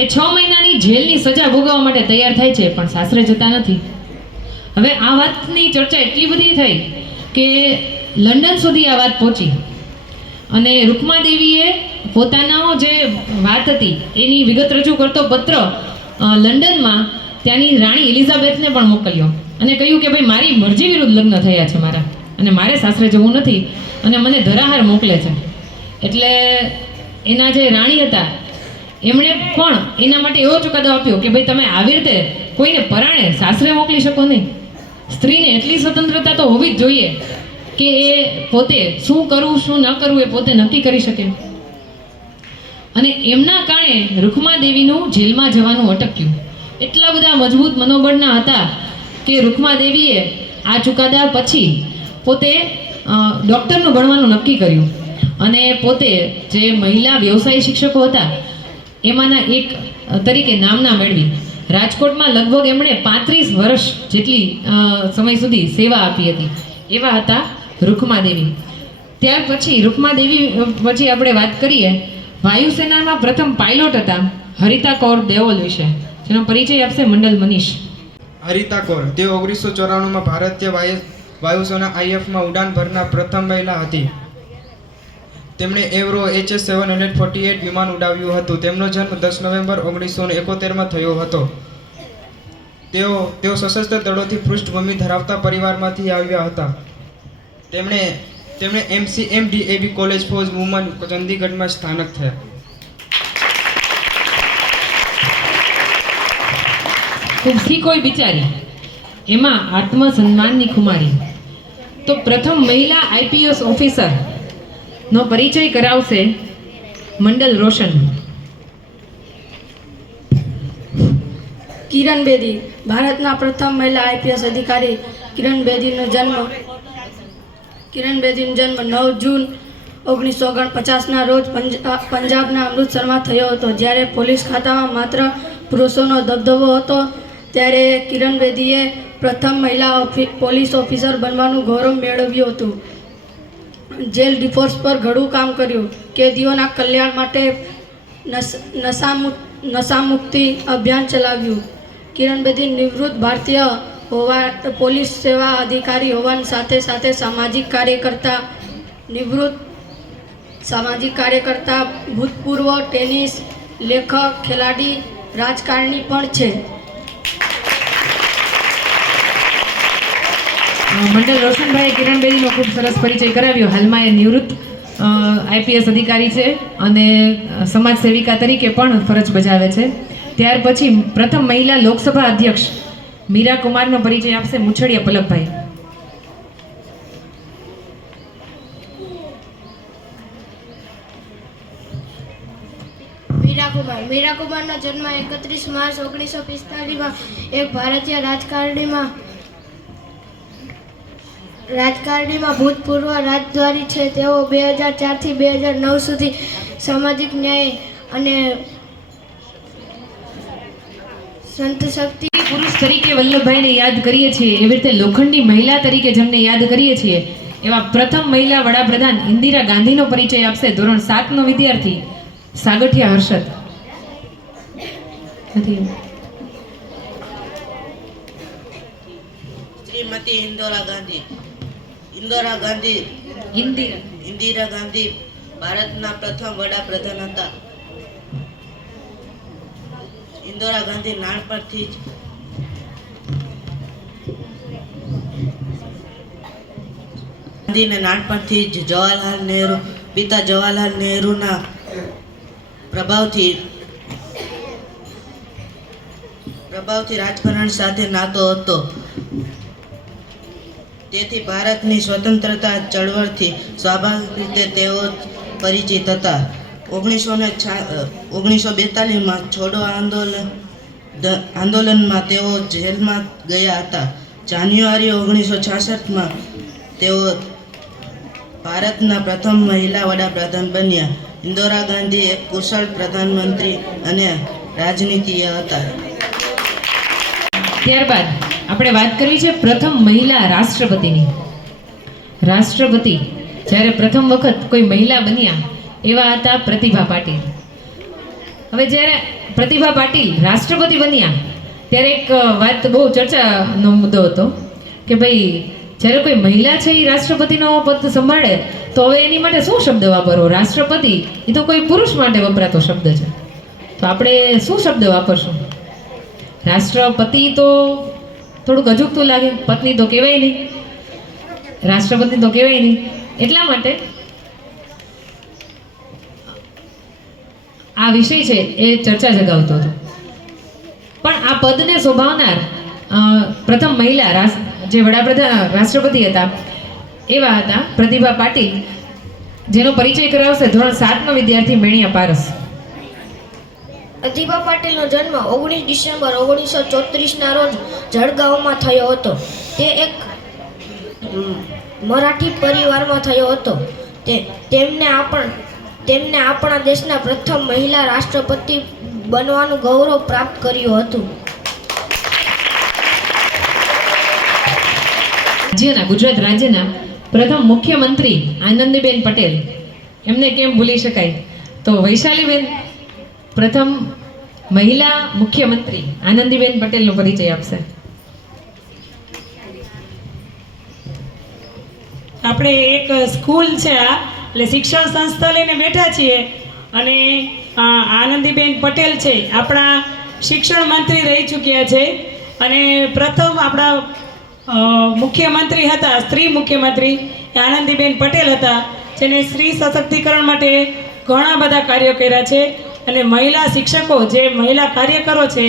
એ 6 મહિનાની જેલની સજા ભોગવવા માટે તૈયાર થાય છે, પણ સાસરે જતા નથી. હવે આ વાતની ચર્ચા એટલી બધી થઈ કે લંડન સુધી આ વાત પહોંચી, અને રૂખમાદેવીએ પોતાનો જે વાત હતી એની વિગત રજૂ કરતો પત્ર લંડનમાં ત્યાંની રાણી એલિઝાબેથને પણ મોકલ્યો અને કહ્યું કે ભાઈ મારી મરજી વિરુદ્ધ લગ્ન થયા છે મારા, અને મારે સાસરે જવું નથી અને મને ધરાહાર મોકલે છે. એટલે એના જે રાણી હતા એમણે પણ એના માટે એવો ચુકાદો આપ્યો કે ભાઈ તમે આવી રીતે કોઈને પરાણે સાસરે મોકલી શકો નહીં. સ્ત્રીને એટલી સ્વતંત્રતા તો હોવી જ જોઈએ કે એ પોતે શું કરવું શું ન કરવું એ પોતે નક્કી કરી શકે. અને એમના કારણે રૂખમાદેવીનું જેલમાં જવાનું અટક્યું. એટલા બધા મજબૂત મનોબળના હતા કે રૂખમાદેવીએ આ ચુકાદા પછી પોતે ડૉક્ટરનું ભણવાનું નક્કી કર્યું, અને પોતે જે મહિલા વ્યવસાય શિક્ષકો હતા એમાંના એક તરીકે નામના મેળવી. રાજકોટમાં લગભગ એમણે 35 વર્ષ જેટલી સમય સુધી સેવા આપી હતી. એવા હતા રૂખમાદેવી. ત્યાર પછી રૂખમાદેવી પછી આપણે વાત કરીએ વાયુસેનામાં પ્રથમ પાયલોટ હતા હરિતા કૌર દેઓલ વિશે, જેનો પરિચય આપશે મંડલ મનીષ. હરિતા કૌર તેઓ 1994માં ભારતીય વાયુસેના IF-માં ઉડાન ભરનાર પ્રથમ મહિલા હતી. તેમણે એવરો HS-748 વિમાન ઉડાવ્યું હતું. તેમનો જન્મ 10 નવેમ્બર 1971માં થયો હતો. તેઓ સશસ્ત્ર દળોથી પૃષ્ઠભૂમિ ધરાવતા પરિવારમાંથી આવ્યા હતા. તેમણે MCMDAV કોલેજ ફોર વુમન ચંદીગઢમાં સ્થાનક થયા. કુમથી કોઈ બિચારી એમાં આત્મસન્માનની ખુમારી. તો પ્રથમ મહિલા IPS ઓફિસર નો પરિચય કરાવશે મંડલ રોશન. કિરણ બેદી. ભારતના પ્રથમ મહિલા આઈપીએસ અધિકારી કિરણ બેદીનો જન્મ 9 જૂન 1949ના રોજ પંજાબના અમૃતસરમાં થયો હતો. જ્યારે પોલીસ ખાતામાં માત્ર પુરુષોનો દબદબો હતો, ત્યારે કિરણ બેદીએ પ્રથમ મહિલા પોલીસ ઓફિસર બનવાનું ગૌરવ મેળવ્યું હતું. જેલ ડિફોર્સ પર ઘણું કામ કર્યું. કેદીઓના કલ્યાણ માટે નશામુક્તિ અભિયાન ચલાવ્યું. કિરણ બેદી નિવૃત્ત ભારતીય પોલીસ સેવા અધિકારી હોવાની સાથે સાથે સામાજિક કાર્યકર્તા, ભૂતપૂર્વ ટેનિસ લેખક, ખેલાડી, રાજકારણી પણ છે. મંડળ રોશનભાઈએ કિરણ બેદીનો ખૂબ સરસ પરિચય કરાવ્યો. હાલમાં એ નિવૃત્ત આઈપીએસ અધિકારી છે અને સમાજ સેવિકા તરીકે પણ ફરજ બજાવે છે. ત્યાર પછી પ્રથમ મહિલા લોકસભા અધ્યક્ષ મીરા કુમારનો પરિચય આપશે મુછડિયા પલકભાઈ. મીરા કુમારનો જન્મ 31 માર્ચ 1945માં એક ભારતીય રાજકારણીમાં ભૂતપૂર્વ રાજદ્વારી છે. તેઓ 2004થી 2009 સુધી સામાજિક ન્યાય અને સંત શક્તિ પુરુષ તરીકે વલ્લભભાઈને યાદ કરીએ છીએ, એવી રીતે લોખંડી મહિલા તરીકે જેમને યાદ કરીએ છીએ એવા પ્રથમ મહિલા વડાપ્રધાન ઇન્દિરા ગાંધીનો પરિચય આપશે ધોરણ 7નો વિદ્યાર્થી સાગઠિયા હર્ષદ. શ્રીમતી ઇન્દિરા ગાંધી ભારતના પ્રથમ વડાપ્રધાન હતા. ઇન્દિરા ગાંધી નાનપણથી જ પિતા જવાહરલાલ નહેરુના પ્રભાવથી રાજકારણ સાથે નાતો હતો. તેથી ભારતની સ્વતંત્રતા ચળવળથી સ્વાભાવિક રીતે તેઓ પરિચિત હતા. 1942માં છોડો આંદોલનમાં તેઓ જેલમાં ગયા હતા. જાન્યુઆરી 1966માં તેઓ ભારતના પ્રથમ મહિલા વડાપ્રધાન બન્યા. ઇન્દિરા ગાંધી એક કુશળ પ્રધાનમંત્રી અને રાજનીતિજ્ઞ હતા. ત્યારબાદ આપણે વાત કરવી છે પ્રથમ મહિલા રાષ્ટ્રપતિની. રાષ્ટ્રપતિ જ્યારે પ્રથમ વખત કોઈ મહિલા બન્યા એવા હતા પ્રતિભા પાટીલ. હવે જ્યારે પ્રતિભા પાટીલ રાષ્ટ્રપતિ બન્યા ત્યારે એક વાત બહુ ચર્ચાનો મુદ્દો હતો કે ભાઈ જ્યારે કોઈ મહિલા છે એ રાષ્ટ્રપતિનો પદ સંભાળે તો હવે એની માટે શું શબ્દ વાપરવો? રાષ્ટ્રપતિ એ તો કોઈ પુરુષ માટે વપરાતો શબ્દ છે, તો આપણે શું શબ્દ વાપરશું? રાષ્ટ્રપતિ તો થોડુંક અજુગતું લાગે, પત્ની તો કહેવાય નહીં, રાષ્ટ્રપતિ તો કહેવાય નહીં. એટલા માટે આ વિષય છે એ ચર્ચા જગાવતો હતો. પણ આ પદને શોભાવનાર પ્રથમ મહિલા જે વડાપ્રધાન રાષ્ટ્રપતિ હતા એવા હતા પ્રતિભા પાટીલ, જેનો પરિચય કરાવશે ધોરણ 7નો વિદ્યાર્થી મેણિયા પારસ. પ્રતિભા પાટીલનો જન્મ 19 ડિસેમ્બર 1934ના રોજ જળગાંવમાં થયો હતો. તે એક મરાઠી પરિવારમાં થયો હતો. તેમને આપણા દેશના પ્રથમ મહિલા રાષ્ટ્રપતિ બનવાનું ગૌરવ પ્રાપ્ત કર્યું હતું. ગુજરાત રાજ્યના પ્રથમ મુખ્યમંત્રી આનંદીબેન પટેલ, એમને કેમ ભૂલી શકાય? તો વૈશાલીબેન પ્રથમ મહિલા મુખ્યમંત્રી આનંદીબેન પટેલનો પરિચય આપશે. આપણે એક સ્કૂલ છે એટલે શિક્ષણ સંસ્થા લઈને બેઠા છીએ અને આનંદીબેન પટેલ છે આપણા શિક્ષણ મંત્રી રહી ચૂક્યા છે અને પ્રથમ આપણા મુખ્યમંત્રી હતા, સ્ત્રી મુખ્યમંત્રી આનંદીબેન પટેલ હતા, જેને સ્ત્રી સશક્તિકરણ માટે ઘણા બધા કાર્યો કર્યા છે અને મહિલા શિક્ષકો જે મહિલા કાર્યકરો છે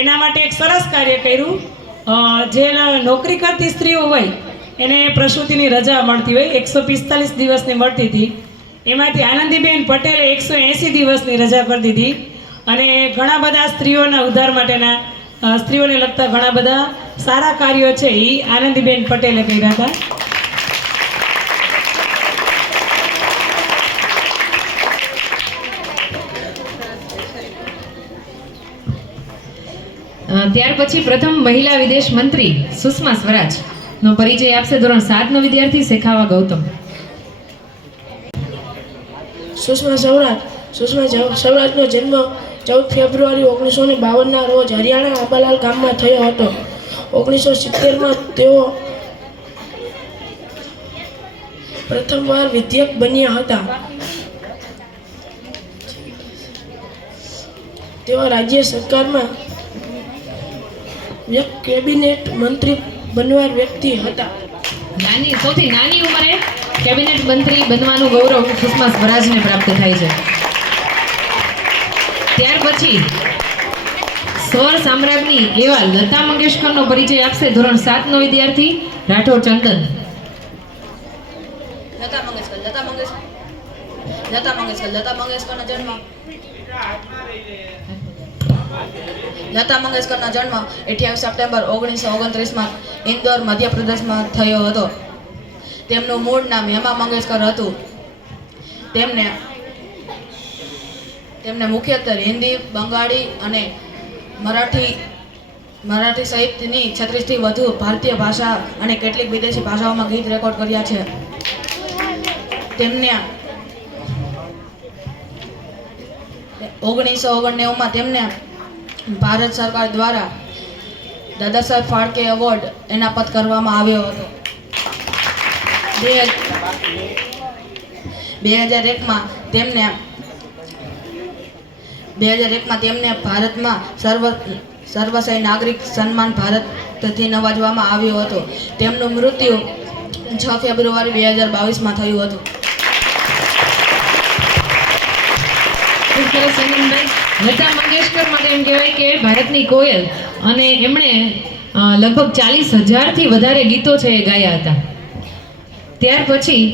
એના માટે એક સરસ કાર્ય કર્યું. જે નોકરી કરતી સ્ત્રીઓ હોય એને પ્રસૂતિની રજા મળતી હોય 145 દિવસની મળતી હતી, એમાંથી આનંદીબેન પટેલે 180 દિવસની રજા કરી દીધી અને ઘણા બધા સ્ત્રીઓના ઉદ્ધાર માટેના સ્ત્રીઓને લગતા ઘણા બધા સારા કાર્યો છે એ આનંદીબેન પટેલે કર્યા હતા. ત્યાર પછી પ્રથમ મહિલા વિદેશ મંત્રી સુષ્મા સ્વરાજનો પરિચય આપશે ધોરણ 7 નો વિદ્યાર્થી શેખાવા ગૌતમ. સુષ્મા સ્વરાજનો જન્મ 14 ફેબ્રુઆરી 1952ના રોજ હરિયાણા આંબાલાલ ગામમાં થયો હતો. 1970માં તેઓ પ્રથમવાર વિધ્યક બન્યા હતા. તેઓ રાજ્ય સરકારમાં કેબિનેટ મંત્રી બનનાર વ્યક્તિ હતા. સૌથી નાની ઉંમરે કેબિનેટ મંત્રી બનવાનું ગૌરવ સુષ્મા સ્વરાજને પ્રાપ્ત થાય છે. ત્યાર પછી સ્વર સામ્રાજ્ઞી એવા લતા મંગેશકરનો પરિચય આપશે ધોરણ 7 નો વિદ્યાર્થી રાઠોડ ચંદન. લતા મંગેશકરનો જન્મ 28 સપ્ટેમ્બર 1929માં ઇન્દોર મધ્યપ્રદેશમાં થયો હતો. તેમનું મૂળ નામ હેમા મંગેશકર હતું. તેમને મુખ્યત્વે હિન્દી, બંગાળી અને મરાઠી સહિતની 36 થી વધુ ભારતીય ભાષા અને કેટલીક વિદેશી ભાષાઓમાં ગીત રેકોર્ડ કર્યા છે. તેમને 1999માં તેમને ભારત સરકાર દ્વારા દાદા સાહેબ ફાળકે એવોર્ડ એનામત કરવામાં આવ્યો હતો. 2001માં તેમને ભારતમાં સર્વશ્રેષ્ઠ નાગરિક સન્માન ભારતથી નવાજવામાં આવ્યો હતો. તેમનું મૃત્યુ 6 ફેબ્રુઆરી 2022માં થયું હતું. લતા મંગેશકર માટે એમ કહેવાય કે ભારતની કોયલ, અને એમણે લગભગ 40,000 થી વધારે ગીતો છે એ ગાયા હતા. ત્યાર પછી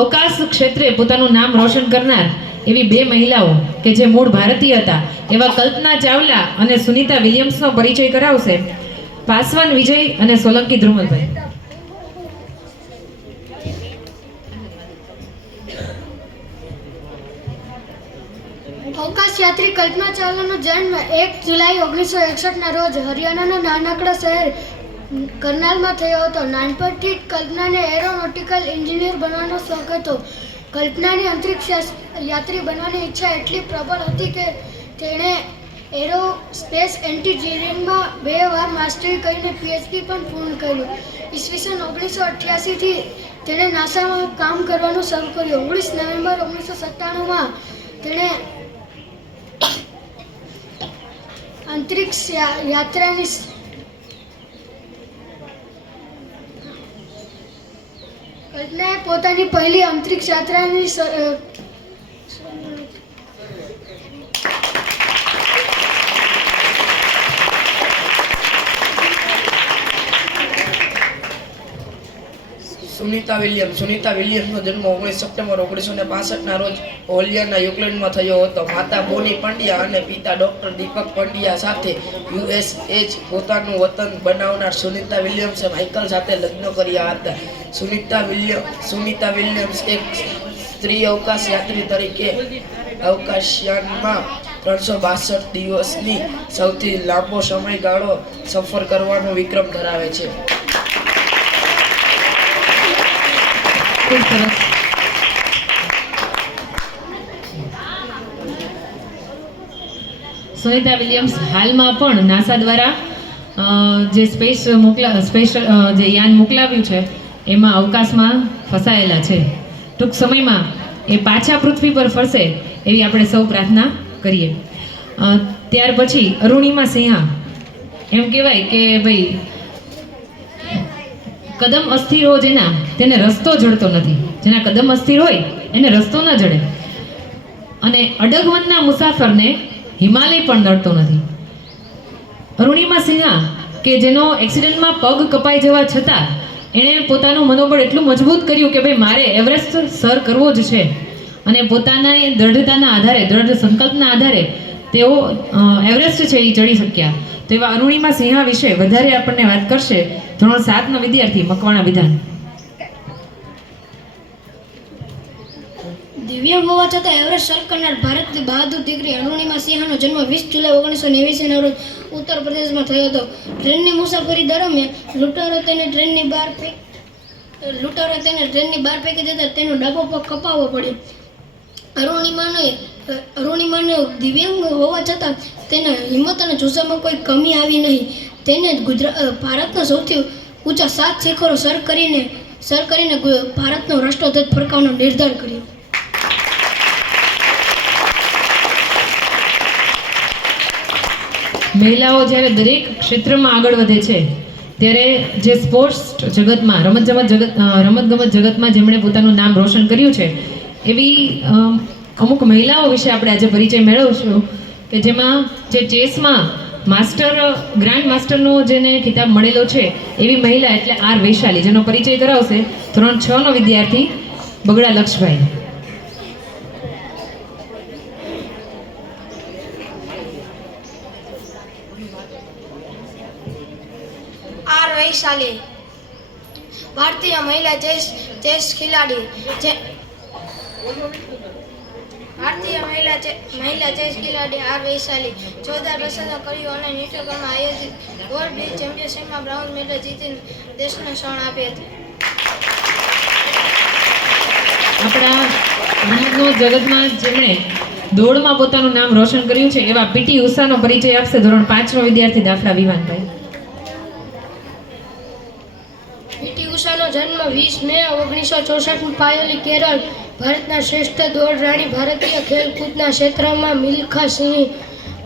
અવકાશ ક્ષેત્રે પોતાનું નામ રોશન કરનાર એવી 2 મહિલાઓ કે જે મૂળ ભારતીય હતા એવા કલ્પના ચાવલા અને સુનીતા વિલિયમ્સનો પરિચય કરાવશે પાસવાન વિજય અને સોલંકી ધ્રુમલભાઈ. અવકાશ યાત્રી કલ્પના ચાવલાનો જન્મ 1 જુલાઈ 1961ના રોજ હરિયાણાના નાનકડા શહેર કરનાલમાં થયો હતો. નાનપણથી જ કલ્પનાને એરોનોટિકલ એન્જિનિયર બનવાનો શોખ હતો. કલ્પનાની અંતરિક્ષ યાત્રી બનવાની ઈચ્છા એટલી પ્રબળ હતી કે તેણે એરોસ્પેસ એન્જિનિયરિંગમાં 2 વાર માસ્ટરી કરીને પીએચડી પણ પૂર્ણ કર્યું. ઈસવીસન 1988થી તેણે નાસામાં કામ કરવાનું શરૂ કર્યું. 19 નવેમ્બર 1997માં તેણે અંતરિક્ષ યાત્રાની કલ્પનાએ પોતાની પહેલી અંતરિક્ષ યાત્રાની સુનીતા વિલિયમ્સનો જન્મ 19 સપ્ટેમ્બર 1965ના રોજ ઓલિયાના યુક્રેનમાં થયો હતો. માતા બોની પંડ્યા અને પિતા ડોક્ટર દીપક પંડ્યા સાથે યુએસએચ પોતાનું વતન બનાવનાર સુનીતા વિલિયમ્સે માઇકલ સાથે લગ્ન કર્યા હતા. સુનીતા વિલિયમ્સ એક સ્ત્રી અવકાશ યાત્રી તરીકે અવકાશયાનમાં 362 દિવસની સૌથી લાંબો સમયગાળો સફર કરવાનો વિક્રમ ધરાવે છે. સુનીતા વિલિયમ્સ હાલમાં પણ નાસા દ્વારા જે જે યાન મોકલાવ્યું છે એમાં અવકાશમાં ફસાયેલા છે. ટૂંક સમયમાં એ પાછા પૃથ્વી પર ફરશે એવી આપણે સૌ પ્રાર્થના કરીએ. ત્યાર પછી અરુણિમા સિંહા, એમ કહેવાય કે ભાઈ કદમ અસ્થિર હો જેના તેને રસ્તો જડતો નથી. જેના કદમ અસ્થિર હોય એને રસ્તો ન જડે, અને અડગવનના મુસાફરને હિમાલય પણ નડતો નથી. અરુણિમા સિંહા કે જેનો એક્સિડન્ટમાં પગ કપાઈ જવા છતાં એણે પોતાનું મનોબળ એટલું મજબૂત કર્યું કે ભાઈ મારે એવરેસ્ટ સર કરવો જ છે, અને પોતાના દ્રઢતાના આધારે, દ્રઢ સંકલ્પના આધારે તેઓ એવરેસ્ટ છે એ ચડી શક્યા. તો એવા અરુણિમા સિંહા વિશે વધારે આપણને વાત કરશે ધોરણ 7 નો વિદ્યાર્થી મકવાણા વિધાન. દિવ્યાંગ હોવા છતાં એવરેસ્ટ સર કરનાર ભારતની બહાદુર દીકરી અરુણિમા સિંહાનો જન્મ 20 જુલાઈ 1989 રોજ ઉત્તર પ્રદેશમાં થયો હતો. ટ્રેનની મુસાફરી દરમિયાન લૂંટારો તેને ટ્રેનની બહાર ફેંકી દેતા તેનો ડાબો પગ કપાવવો પડ્યો. અરુણિમાને દિવ્યાંગ હોવા છતાં તેના હિંમત અને જુસ્સામાં કોઈ કમી આવી નહીં. તેને ભારતના સૌથી ઊંચા 7 શિખરો સર કરીને ભારતનો રાષ્ટ્રધ્વજ ફરકાવવાનો નિર્ધાર કર્યો. મહિલાઓ જ્યારે દરેક ક્ષેત્રમાં આગળ વધે છે ત્યારે જે સ્પોર્ટ્સ જગતમાં રમતગમત જગતમાં જેમણે પોતાનું નામ રોશન કર્યું છે એવી અમુક મહિલાઓ વિશે આપણે આજે પરિચય મેળવશું કે જેમાં જે ચેસમાં ગ્રાન્ડ માસ્ટરનો જેને ખિતાબ મળેલો છે એવી મહિલા એટલે આર વૈશાલી, જેનો પરિચય કરાવશે ધોરણ 6 નો વિદ્યાર્થી બગડા લક્ષભાઈ. આર વૈશાલી ભારતીય મહિલા ચેસ ખેલાડી આર વૈશાલી 14 પસંદ કર્યું અને ન્યૂયોર્કમાં આયોજિત વર્લ્ડ બીચ ચેમ્પિયનશિપમાં બ્રાઉન મેડલ જીતીને દેશને શણ આપી હતી. આપણા રમતગમત જગતમાં જેમણે દોડમાં પોતાનું નામ રોશન કર્યું છે એવા પીટી ઉષાનો પરિચય આપશે ધોરણ 5 નો વિદ્યાર્થી દાફલા વિવાનભાઈ. પીટી ઉષાનો જન્મ 20 મે 1964 પાયોલી, કેરળ. ભારતના શ્રેષ્ઠ દોડરાણી. ભારતીય ખેલકૂદના ક્ષેત્રમાં મિલ્ખા સિંહ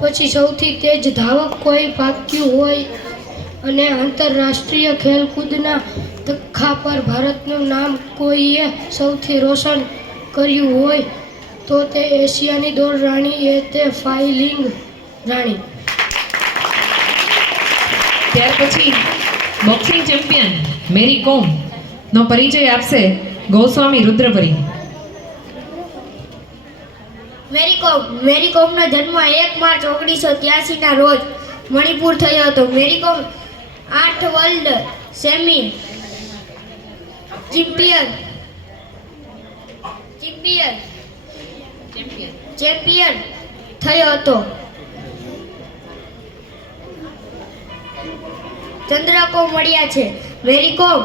પછી સૌથી તેજ ધાવક કોઈ પાક્યું હોય અને આંતરરાષ્ટ્રીય ખેલકૂદના તખ્તા પર ભારતનું નામ કોઈએ સૌથી રોશન કર્યું હોય તો તે એશિયાની દોડરાણી તે ફાઇલિંગ રાણી. ત્યાર પછી બોક્સિંગ ચેમ્પિયન મેરી કોમ નો પરિચય આપશે ગૌસ્વામી રુદ્રપરી. મેરી કોમનો જન્મ 1 માર્ચ 1983 રોજ મણિપુર થયો હતો. મેરી કોમ 8 વર્લ્ડ સેમી ચેમ્પિયન થયો હતો. ચંદ્રકો મળ્યા છે. મેરી કોમ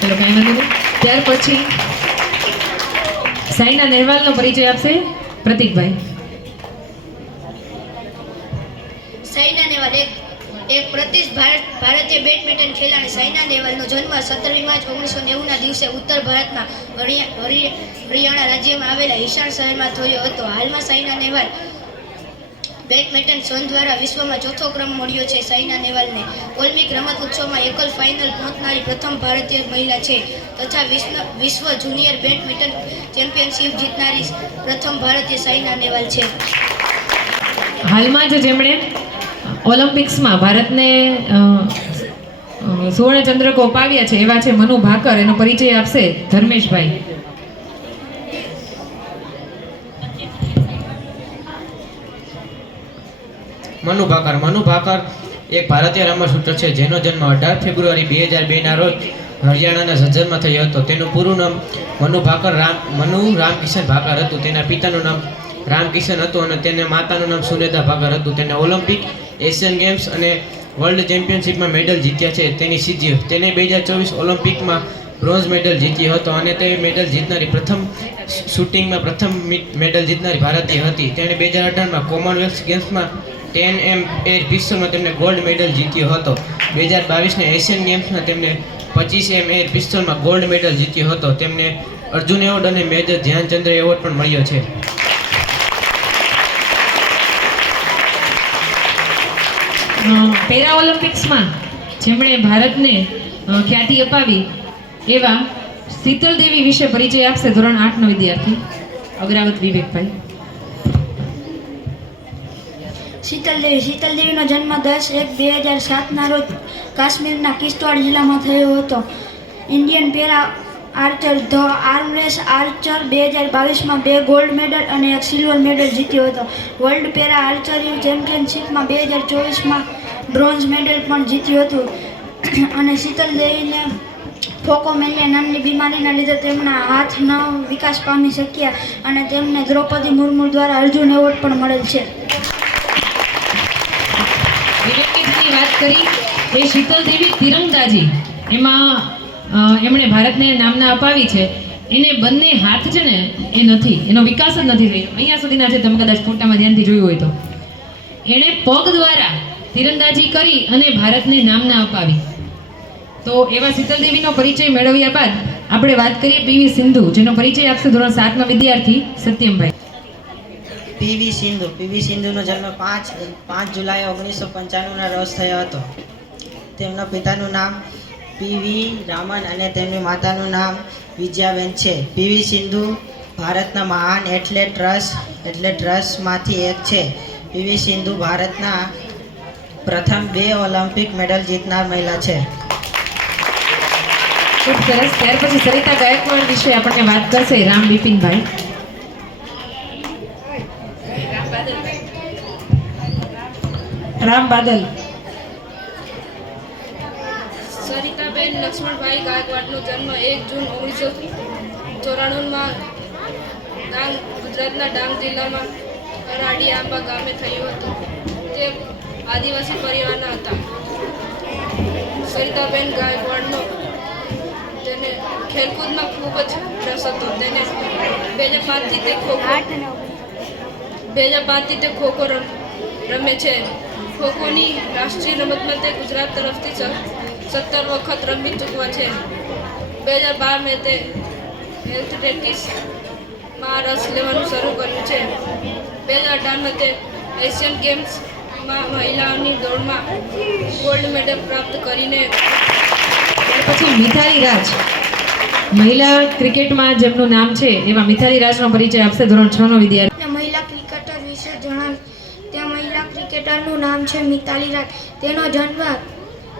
ચલો કાંઈ વાંધો નહીં. ત્યાર પછી સાયના નહેવાલનો પરિચય આપશે પ્રતીકભાઈ. સાયના નહેવાલ એક પ્રતિષ્ઠિત ભારતીય બેડમિન્ટન ખેલાડી. સાયના નહેવાલનો જન્મ 17 માર્ચ 1990 ના દિવસે ઉત્તર ભારતમાં હરિયાણા રાજ્યમાં આવેલા હિસાર શહેરમાં થયો હતો. હાલમાં સાયના નહેવાલ બેડમિન્ટન સંઘ દ્વારા વિશ્વમાં 4થો ક્રમ મળ્યો છે. સાયના નહેવાલને ઓલિમ્પિક રમત ઉત્સવમાં એકલ ફાઇનલ પહોંચનારી પ્રથમ ભારતીય મહિલા છે તથા વિશ્વ જુનિયર બેડમિન્ટન ચેમ્પિયનશિપ જીતનારી પ્રથમ ભારતીય સાયના નહેવાલ છે. હાલમાં જ જેમણે ઓલિમ્પિક્સમાં ભારતને સુવર્ણ ચંદ્રકો અપાવ્યા છે એવા છે મનુ ભાકર. એનો પરિચય આપશે ધર્મેશભાઈ. મનુ ભાકર એક ભારતીય રમતસૂત્ર છે જેનો જન્મ 18 ફેબ્રુઆરી 2002 ના રોજ હરિયાણાના ઝજ્જરમાં થયો હતો. તેનું પૂરું નામ મનુ રામકિશન ભાકર હતું. તેના પિતાનું નામ રામકિશન હતું અને તેને માતાનું નામ સુનેદા ભાકર હતું. તેને ઓલિમ્પિક, એશિયન ગેમ્સ અને વર્લ્ડ ચેમ્પિયનશિપમાં મેડલ જીત્યા છે. તેની સિદ્ધિઓ તેને 2024 ઓલિમ્પિકમાં બ્રોન્ઝ મેડલ જીત્યો હતો અને તે મેડલ જીતનારી શૂટિંગમાં પ્રથમ મેડલ જીતનારી ભારતીય હતી. તેણે 2018માં કોમનવેલ્થ ગેમ્સમાં 10m એર પિસ્તોલમાં તેમને ગોલ્ડ મેડલ જીત્યો હતો. 2022ના એશિયન ગેમ્સમાં તેમને 25m એર પિસ્તોલમાં ગોલ્ડ મેડલ જીત્યો હતો. તેમને અર્જુન એવોર્ડ અને મેજર ધ્યાનચંદ્ર એવોર્ડ પણ મળ્યો છે. પેરા ઓલિમ્પિક્સમાં જેમણે ભારતને ખ્યાતિ અપાવી એવા શીતલ દેવી વિશે પરિચય આપશે ધોરણ 8 નો વિદ્યાર્થી અગ્રાવત વિવેકભાઈ. શીતલ દેવીનો જન્મ 10/1/2007 ના રોજ કાશ્મીરના કિશ્તવાડ જિલ્લામાં થયો હતો. Indian para archer the armless archer 2022માં 2 ગોલ્ડ મેડલ અને 1 સિલ્વર મેડલ જીત્યો હતો. વર્લ્ડ પેરા આર્ચરી ચેમ્પિયનશિપમાં 2024માં બ્રોન્ઝ મેડલ પણ જીત્યું હતું. અને શીતલ દેવીને ફોકોમેલિયા નામની બીમારીના લીધે તેમના હાથ ન વિકાસ પામી શક્યા અને તેમને દ્રૌપદી મુર્મુ દ્વારા અર્જુન એવોર્ડ પણ મળેલ છે. વિવેકજીની વાત કરી એ શીતલ દેવી તીરંદાજી એમાં એમણે ભારતને નામના અપાવી છે. એને બંને હાથ છે ને એ નથી, એનો વિકાસ જ નથી થયો અહીંયા સુધીના છે. તમે કદાચ ફોટામાં ધ્યાનથી જોયું હોય તો એણે પગ દ્વારા તીરંદાજી કરી અને ભારતને નામના અપાવી. તો એવા શીતલ દેવીનો પરિચય મેળવ્યા બાદ આપણે વાત કરીએ પીવી સિંધુ, જેનો પરિચય આપશે ધોરણ 7ના વિદ્યાર્થી સત્યમભાઈ. પીવી સિંધુનો જન્મ 5 જુલાઈ 1995ના રોજ થયો હતો. તેમના પિતાનું નામ પીવી રામન અને તેમની માતાનું નામ વિજયાબેન છે. પીવી સિંધુ ભારતના મહાન એથ્લેટર્સમાંથી એક છે. પીવી સિંધુ ભારતના પ્રથમ 2 ઓલિમ્પિક મેડલ જીતનાર મહિલા છે. ખૂબ સરસ. ત્યાર પછી સરિતા ગાયકવાડ વિશે આપણને વાત કરશે રામ બિપિનભાઈ. રામ બાદલ. સરિતાબેન લક્ષ્મણભાઈ ગાયકવાડનો જન્મ 1 જૂન 1994માં ગુજરાતના ડાંગ જિલ્લામાં અરાડી આંબા ગામે થયો હતો. તે આદિવાસી પરિવારના હતા. સરિતાબેન ગાયકવાડનો તેને ખેલકૂદમાં ખૂબ જ રસ હતો. તેને 2005થી તે ખોખો રમે છે. ખોખોની રાષ્ટ્રીય રમતમાં તે ગુજરાત તરફથી 17 વખત રમી ચૂક્યા છે. 2012માં તે એથ્લેટિક્સમાં રસ લેવાનું શરૂ કર્યું છે. 2018માં તે એશિયન ગેમ્સમાં મહિલાઓની દોડમાં ગોલ્ડ મેડલ પ્રાપ્ત કરીને. પછી મિથાલી રાજ, મહિલા ક્રિકેટમાં જેમનું નામ છે એવા મિથાલી રાજનો પરિચય આપશે ધોરણ 6નો વિદ્યાર્થી. મહિલા ક્રિકેટર વિશે જણાવ. તે મહિલા ક્રિકેટરનું નામ છે મિતાલી રાજ. તેનો જન્મ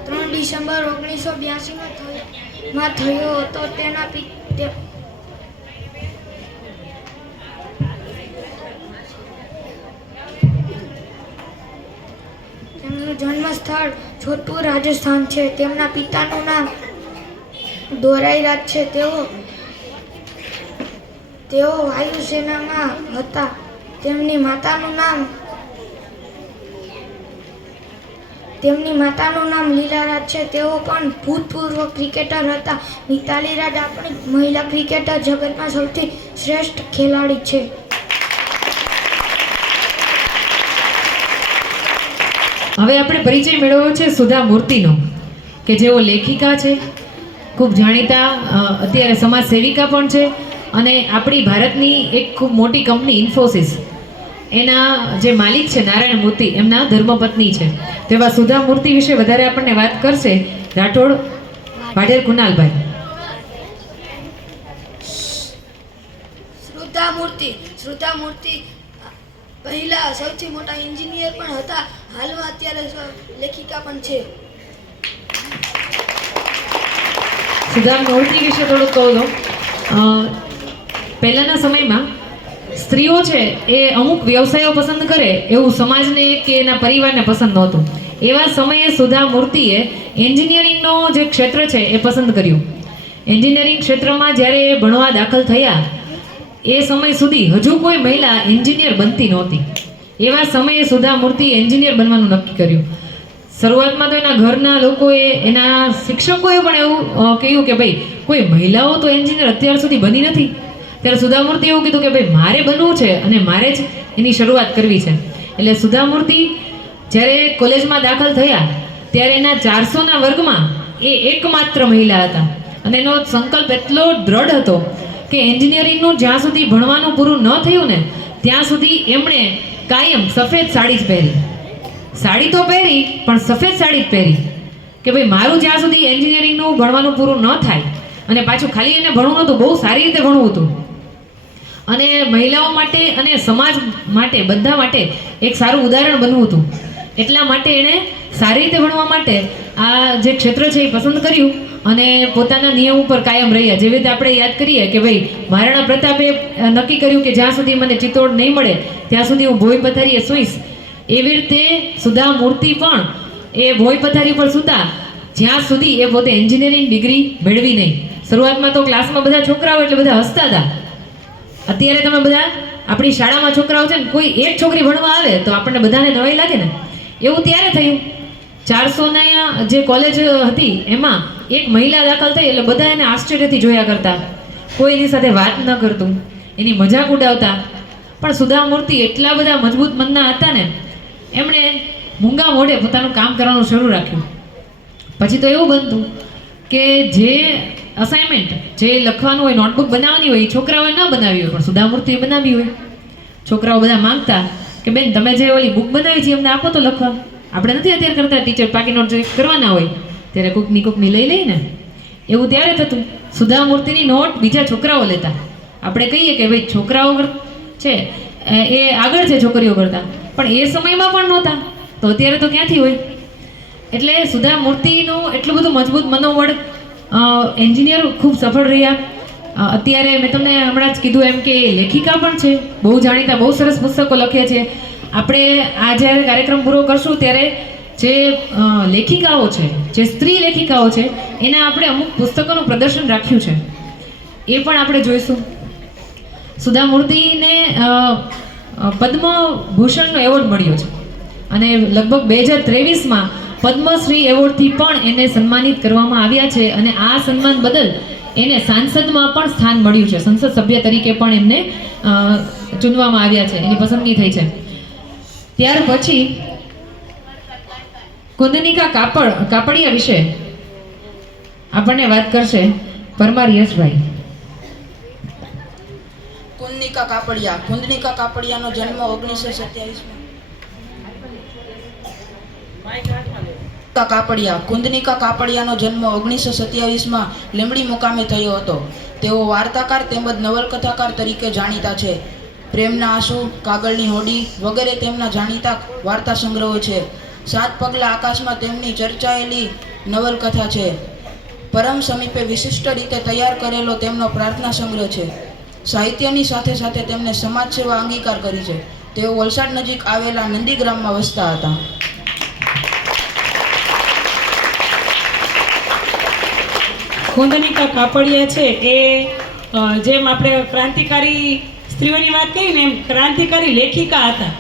3 ડિસેમ્બર 1982માં થયો હતો. તેમનું જન્મ સ્થળ જોધપુર રાજસ્થાન છે. તેમના પિતાનું નામ દોરાઈરાજ છે. તેઓ વાયુસેનામાં હતા. તેમની માતાનું નામ લીલારાજ છે. તેઓ પણ ભૂતપૂર્વ ક્રિકેટર હતા. મિતાલી રાજ આપણી મહિલા ક્રિકેટર જગતમાં સૌથી શ્રેષ્ઠ ખેલાડી છે. હવે આપણે પરિચય મેળવ્યો છે સુધા મૂર્તિનો, કે જેઓ લેખિકા છે, ખૂબ જાણીતા અત્યારે સમાજ સેવિકા પણ છે અને આપણી ભારતની એક ખૂબ મોટી કંપની ઇન્ફોસિસ એના જે માલિક છે નારાયણ મૂર્તિ, એમના ધર્મપત્ની છે. તેવા સુધા મૂર્તિ વિશે વધારે આપણને વાત કરશે રાઠોડ વાઢેર કુનાલભાઈ. શ્રુતા મૂર્તિ પહેલા સૌથી મોટા એન્જિનિયર પણ હતા. હાલમાં અત્યારે લેખિકા પણ છે. સુધા મૂર્તિ વિશે થોડુંક કહું તો પહેલાંના સમયમાં સ્ત્રીઓ છે એ અમુક વ્યવસાયો પસંદ કરે એવું સમાજને કે એના પરિવારને પસંદ નહોતું. એવા સમયે સુધા મૂર્તિએ એન્જિનિયરિંગનો જે ક્ષેત્ર છે એ પસંદ કર્યું. એન્જિનિયરિંગ ક્ષેત્રમાં જ્યારે એ ભણવા દાખલ થયા એ સમય સુધી હજુ કોઈ મહિલા એન્જિનિયર બનતી નહોતી. એવા સમયે સુધા મૂર્તિએ એન્જિનિયર બનવાનું નક્કી કર્યું. શરૂઆતમાં તો એના ઘરના લોકોએ, એના શિક્ષકોએ પણ એવું કહ્યું કે ભાઈ કોઈ મહિલાઓ તો એન્જિનિયર અત્યાર સુધી બની નથી. ત્યારે સુધા મૂર્તિ એવું કીધું કે ભાઈ મારે બનવું છે અને મારે જ એની શરૂઆત કરવી છે. એટલે સુધા મૂર્તિ જ્યારે કોલેજમાં દાખલ થયા ત્યારે એના 400ના વર્ગમાં એ એકમાત્ર મહિલા હતા અને એનો સંકલ્પ એટલો દ્રઢ હતો કે એન્જિનિયરિંગનું જ્યાં સુધી ભણવાનું પૂરું ન થયું ને ત્યાં સુધી એમણે કાયમ સફેદ સાડી જ પહેરી. સાડી તો પહેરી પણ સફેદ સાડી જ પહેરી કે ભાઈ મારું જ્યાં સુધી એન્જિનિયરિંગનું ભણવાનું પૂરું ન થાય. અને પાછું ખાલી એને ભણવું નહોતું, બહુ સારી રીતે ભણવું હતું અને મહિલાઓ માટે અને સમાજ માટે બધા માટે એક સારું ઉદાહરણ બનવું હતું. એટલા માટે એણે સારી રીતે ભણવા માટે આ જે ક્ષેત્ર છે એ પસંદ કર્યું અને પોતાના નિયમ ઉપર કાયમ રહ્યા. જેવી રીતે આપણે યાદ કરીએ કે ભાઈ મહારાણા પ્રતાપે નક્કી કર્યું કે જ્યાં સુધી મને ચિત્તોડ નહીં મળે ત્યાં સુધી હું ભોય પથારીએ સૂઈશ. એવી રીતે સુધા મૂર્તિ પણ એ ભોય પથારી પર સૂતા જ્યાં સુધી એ પોતે એન્જિનિયરિંગ ડિગ્રી મેળવી નહીં. શરૂઆતમાં તો ક્લાસમાં બધા છોકરાઓ એટલે બધા હસતા હતા. અત્યારે તમે બધા આપણી શાળામાં છોકરાઓ છે ને, કોઈ એક છોકરી ભણવા આવે તો આપણને બધાને નવાઈ લાગે ને. એવું ત્યારે થયું 400 જે કોલેજ હતી એમાં એક મહિલા દાખલ થઈ એટલે બધા એને આશ્ચર્યથી જોયા કરતા, કોઈ એની સાથે વાત ન કરતું, એની મજાક ઉડાવતા. પણ સુધા મૂર્તિ એટલા બધા મજબૂત મનના હતા ને, એમણે મૂંગા મોઢે પોતાનું કામ કરવાનું શરૂ રાખ્યું. પછી તો એવું બનતું કે જે અસાઇનમેન્ટ જે લખવાનું હોય, નોટબુક બનાવવાની હોય, એ છોકરાઓએ ન બનાવી હોય પણ સુધા મૂર્તિએ બનાવી હોય. છોકરાઓ બધા માંગતા કે બેન તમે જે ઓલી બુક બનાવી છે અમને આપો તો લખવા. આપણે નથી અત્યારે કરતા, ટીચર પાકી નોટ જે કરવાના હોય ત્યારે કોકની લઈ લઈને. એવું ત્યારે થતું. સુધા મૂર્તિની નોટ બીજા છોકરાઓ લેતા. આપણે કહીએ કે ભાઈ છોકરાઓ છે એ આગળ છે છોકરીઓ કરતા, પણ એ સમયમાં પણ નહોતા તો અત્યારે તો ક્યાંથી હોય. એટલે સુધા મૂર્તિનું એટલું બધું મજબૂત મનોબળ, એન્જિનિયર ખૂબ સફળ રહ્યા. અત્યારે મેં તમને હમણાં જ કીધું એમ કે લેખિકા પણ છે, બહુ જાણીતા, બહુ સરસ પુસ્તકો લખે છે. આપણે આ જ્યારે કાર્યક્રમ પૂરો કરશું ત્યારે જે લેખિકાઓ છે, જે સ્ત્રી લેખિકાઓ છે, એના આપણે અમુક પુસ્તકોનું પ્રદર્શન રાખ્યું છે, એ પણ આપણે જોઈશું. સુધા મૂર્તિને પદ્મભૂષણનો એવોર્ડ મળ્યો છે અને લગભગ 2023માં પદ્મશ્રી એવોર્ડથી પણ એને સન્માનિત કરવામાં આવ્યા છે અને આ સન્માન બદલ એને સાંસદમાં પણ સ્થાન મળ્યું છે. સંસદ સભ્ય તરીકે પણ એમને ચૂનવામાં આવ્યા છે, એની પસંદગી થઈ છે. ત્યાર પછી કુંદનિકા કાપડિયા વિશે આપણને વાત કરશે પરમાર યશભાઈ. કુંદનિકા કાપડિયાનો જન્મ 1927માં લીંબડી મુકામે થયો હતો. તેઓ વાર્તાકાર તેમજ નવલકથાકાર તરીકે જાણીતા છે. પ્રેમના આંસુ, કાગળની હોડી વગેરે તેમના જાણીતા વાર્તા સંગ્રહો છે. 7 પગલા આકાશમાં તેમની ચર્ચાયેલી નવલકથા છે. પરમ સમીપે વિશિષ્ટ રીતે તૈયાર કરેલો તેમનો પ્રાર્થના સંગ્રહ છે. સાહિત્યની સાથે સાથે તેમને સમાજ સેવા અંગીકાર કરી છે. તેઓ વલસાડ નજીક આવેલા નંદીગ્રામમાં વસતા હતા. કુંદનિકા કાપડિયા છે એ જેમ આપણે ક્રાંતિકારી સ્ત્રીઓની વાત કરી ને એમ ક્રાંતિકારી લેખિકા હતા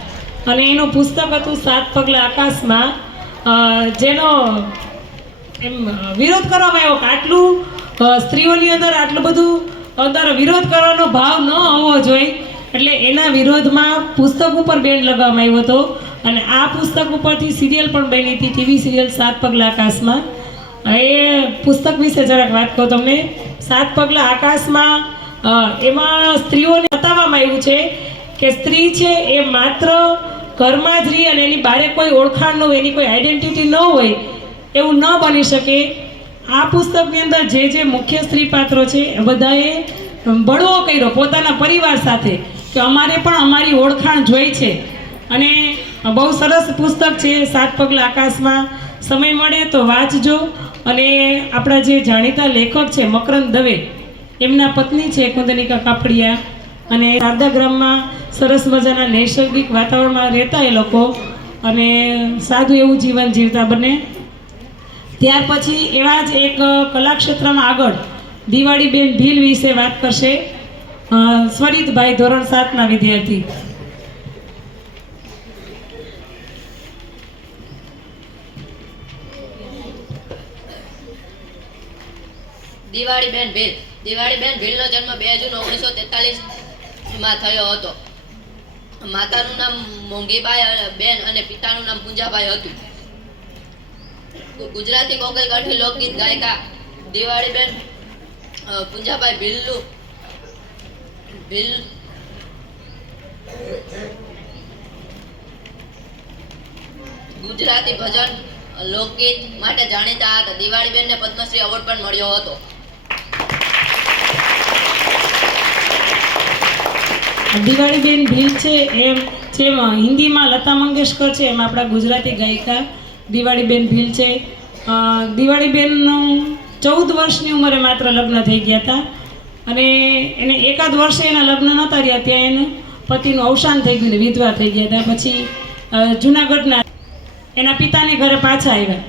અને એનું પુસ્તક હતું 7 પગલા આકાશમાં, જેનો એમ વિરોધ કરવામાં આવ્યો કે આટલું સ્ત્રીઓની અંદર આટલું બધું અંદર વિરોધ કરવાનો ભાવ ન હોવો જોઈએ, એટલે એના વિરોધમાં પુસ્તક ઉપર બેન લગાવવામાં આવ્યો હતો અને આ પુસ્તક ઉપરથી સિરિયલ પણ બની હતી, ટીવી સિરિયલ 7 પગલા આકાશમાં. એ પુસ્તક વિશે જરાક વાત કહું તમને. 7 પગલા આકાશમાં એમાં સ્ત્રીઓને બતાવવામાં આવ્યું છે કે સ્ત્રી છે એ માત્ર ઘરમાં જ રહી અને એની બારે કોઈ ઓળખાણ ન હોય, એની કોઈ આઈડેન્ટિટી ન હોય, એવું ન બની શકે. આ પુસ્તકની અંદર જે મુખ્ય સ્ત્રી પાત્રો છે એ બધાએ બળવો કર્યો પોતાના પરિવાર સાથે કે અમારે પણ અમારી ઓળખાણ જોઈ છે અને બહુ સરસ પુસ્તક છે 7 પગલા આકાશમાં. સમય મળે તો વાંચજો. અને આપણા જે જાણીતા લેખક છે મકરંદ દવે, એમના પત્ની છે કુંદનિકા કાપડિયા અને શારદા ગ્રામમાં સરસ મજાના નૈસર્ગિક વાતાવરણમાં રહેતા એ લોકો અને સાદું એવું જીવન જીવતા બંને. ત્યાર પછી એવા જ એક કલાક્ષેત્રમાં આગળ દિવાળીબેન ભીલ વિશે વાત કરશે સ્વરિતભાઈ, ધોરણ 7ના વિદ્યાર્થી. દિવાળીબેન ભીલનો જન્મ 2 જૂન 1943માં થયો હતો. માતાનું નામ મોંઘીબાઈ બેન અને પિતાનું નામ પુંજાભાઈ હતું. ગુજરાતી કોકલકાઠી લોકગીત ગાયિકા દિવાળીબેન પુંજાભાઈ ભીલ ગુજરાતી ભજન લોકગીત માટે જાણીતા હતા. દિવાળીબેનને પદ્મશ્રી એવોર્ડ પણ મળ્યો હતો. દિવાળીબેન ભીલ છે એમ જેમ હિન્દીમાં લતા મંગેશકર છે એમ આપણા ગુજરાતી ગાયિકા દિવાળીબેન ભીલ છે. દિવાળીબેનનું 14 વર્ષની ઉંમરે માત્ર લગ્ન થઈ ગયા હતા અને એને એકાદ વર્ષે એના લગ્ન નહોતા રહ્યા ત્યાં એનું પતિનું અવસાન થઈ ગયું ને વિધવા થઈ ગયા હતા. પછી જૂનાગઢના એના પિતાને ઘરે પાછા આવ્યા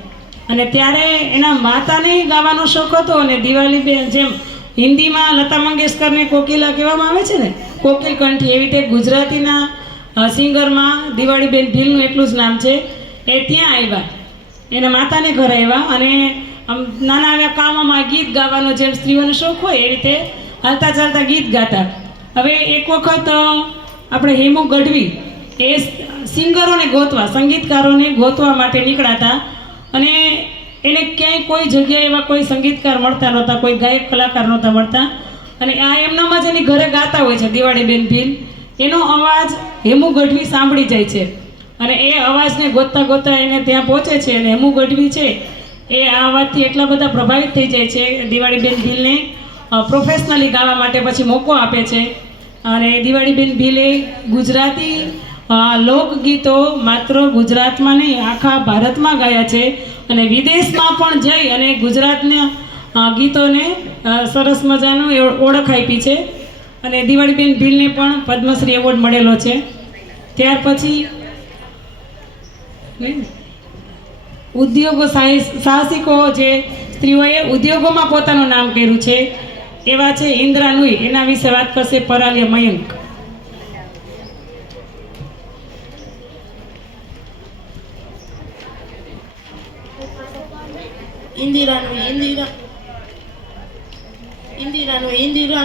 અને ત્યારે એના માતાને ગાવાનો શોખ હતો અને દિવાળીબેન જેમ હિન્દીમાં લતા મંગેશકરને કોકિલા કહેવામાં આવે છે ને, કોકિલ કંઠી, એવી રીતે ગુજરાતીના સિંગરમાં દિવાળીબેન ભીલનું એટલું જ નામ છે. એ ત્યાં આવ્યા, એના માતાને ઘરે આવ્યા અને આમ નાના આવ્યા કામમાં ગીત ગાવાનો જેમ સ્ત્રીઓનો શોખ હોય એ રીતે હાલતા ચાલતા ગીત ગાતા. હવે એક વખત આપણે હેમુ ગઢવી એ સિંગરોને ગોતવા, સંગીતકારોને ગોતવા માટે નીકળ્યા અને એને ક્યાંય કોઈ જગ્યાએ એવા કોઈ સંગીતકાર મળતા નહોતા, કોઈ ગાયક કલાકાર નહોતા મળતા અને આ એમનામાં જ એની ઘરે ગાતા હોય છે દિવાળીબેન ભીલ. એનો અવાજ હેમુ ગઢવી સાંભળી જાય છે અને એ અવાજને ગોતતા ગોતતા એને ત્યાં પહોંચે છે અને હેમુ ગઢવી છે એ આ અવાજથી એટલા બધા પ્રભાવિત થઈ જાય છે દિવાળીબેન ભીલને પ્રોફેશનલી ગાવા માટે પછી મોકો આપે છે. અને દિવાળીબેન ભીલે ગુજરાતી લોકગીતો માત્ર ગુજરાતમાં નહીં આખા ભારતમાં ગાયા છે અને વિદેશમાં પણ જઈ અને ગુજરાતના ગીતોને સરસ મજાનું ઓળખ આપી છે અને દિવાળીબેન ભીલને પણ પદ્મશ્રી એવોર્ડ મળેલો છે. ત્યાર પછી ઉદ્યોગો સાહસિકો જે સ્ત્રીઓએ ઉદ્યોગોમાં પોતાનું નામ કર્યું છે એવા છે ઇન્દ્રા નુઈ. એના વિશે વાત કરશે પરાલિયા મયંક. ઇન્દિરા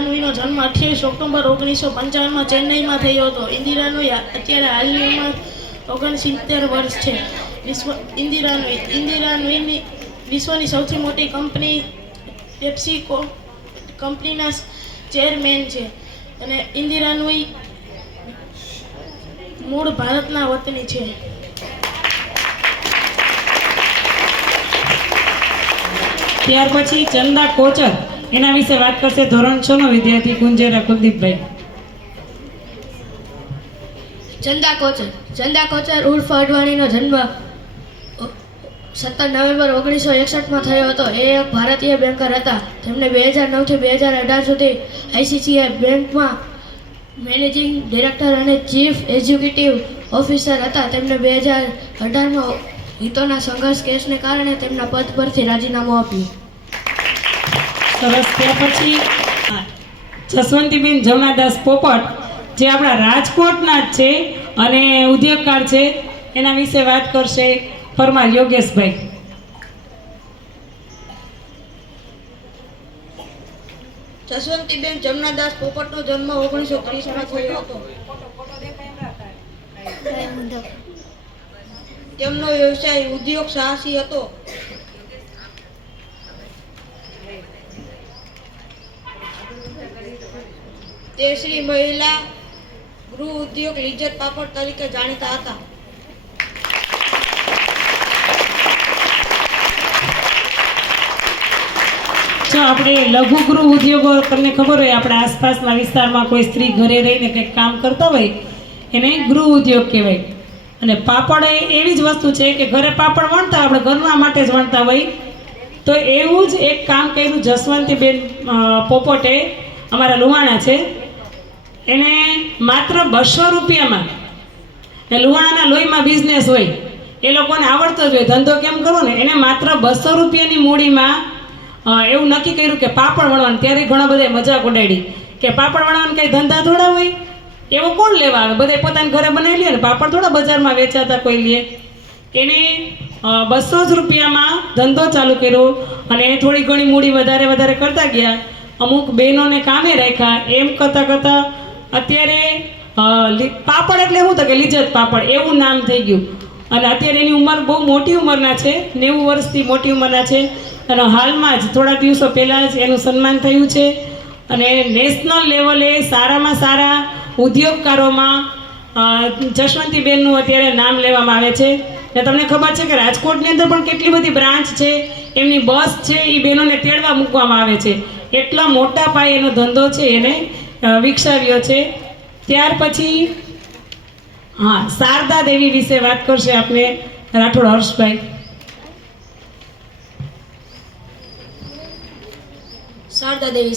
નુઈનો જન્મ 28 ઓક્ટોબર 1955માં ચેન્નઈમાં થયો હતો. ઇન્દિરા નુઈ અત્યારે હાલની ઉંમર 69 વર્ષ છે. ઇન્દિરા નુઈની વિશ્વની સૌથી મોટી કંપની પેપ્સીકો કંપનીના ચેરમેન છે અને ઇન્દિરા નુઈ મૂળ ભારતના વતની છે. ત્યાર પછી ચંદા કોચર, એના વિશે વાત કરશે ધોરણ 6 નો વિદ્યાર્થી કુંજેરા કુલદીપભાઈ. ચંદા કોચર ઉર્ફ અડવાણીનો જન્મ 17 નવેમ્બર 1961માં થયો હતો. એ એક ભારતીય બેન્કર હતા. તેમણે 2009 થી 2018 સુધી ICICI બેંકમાં મેનેજિંગ ડિરેક્ટર અને ચીફ એક્ઝિક્યુટિવ ઓફિસર હતા. તેમણે 2018માં હિતોના સંઘર્ષ કેસને કારણે તેમના પદ પરથી રાજીનામું આપ્યું. સરસ. ત્યાર પછી જસવંતીબેન જમનાદાસ પોપટ જે આપણા રાજકોટના જ છે અને ઉદ્યોગકાર છે, એના વિશે વાત કરશે પરમાર યોગેશભાઈ. જસવંતીબેન જમનાદાસ પોપટનો જન્મ 1930માં થયો હતો. તેમનો વ્યવસાય ઉદ્યોગ સાહસી હતો. તે શ્રી મહિલા ગૃહ ઉદ્યોગ લિજ્જત પાપડ તરીકે જાણીતા હતા. જો આપણે લઘુ ગૃહ ઉદ્યોગો, તમને ખબર હોય આપણા આસપાસના વિસ્તારમાં કોઈ સ્ત્રી ઘરે રહીને કંઈક કામ કરતા હોય એને ગૃહ ઉદ્યોગ કહેવાય. અને પાપડ એવી જ વસ્તુ છે કે ઘરે પાપડ વણતા આપણે ઘરના માટે જ વણતા હોય. તો એવું જ એક કામ કર્યું જસવંતીબેન પોપટે, અમારા લુહાણા છે. એને માત્ર 200 રૂપિયામાં, એ લુહાણાના લોહીમાં બિઝનેસ હોય, એ લોકોને આવડતો જ હોય ધંધો કેમ કરવો ને, એને માત્ર 200 રૂપિયાની મૂડીમાં એવું નક્કી કર્યું કે પાપડ વણવાનું. ત્યારે ઘણા બધા મજાક ઉડાડી કે પાપડ વણવાનું કંઈ ધંધા થોડા હોય, એવો કોણ લેવા આવે, બધા પોતાના ઘરે બનાવી લે ને, પાપડ થોડા બજારમાં વેચાતા કોઈ લે. એને 200 જ રૂપિયામાં ધંધો ચાલુ કર્યો અને થોડી ઘણી મૂડી વધારે કરતા ગયા. અમુક બહેનોને કામે રાખ્યા. એમ કરતાં અત્યારે પાપડ એટલે શું થાય કે લિજ્જત પાપડ એવું નામ થઈ ગયું. અને અત્યારે એની ઉંમર બહુ મોટી ઉંમરના છે, 90 વર્ષથી મોટી ઉંમરના છે. અને હાલમાં જ થોડા દિવસો પહેલાં જ એનું સન્માન થયું છે. અને નેશનલ લેવલે સારામાં સારા ઉદ્યોગકારોમાં જસવંતીબેનનું અત્યારે નામ લેવામાં આવે છે. ને તમને ખબર છે કે રાજકોટની અંદર પણ કેટલી બધી બ્રાન્ચ છે, એમની બસ છે, એ બહેનોને તેડવા મૂકવામાં આવે છે. એટલા મોટા પાયે એનો ધંધો છે એને વિકસાવ્યો છે. ત્યાર પછી શારદા દેવી વિશે વાત કરશે આપને રાઠોડ હર્ષભાઈ.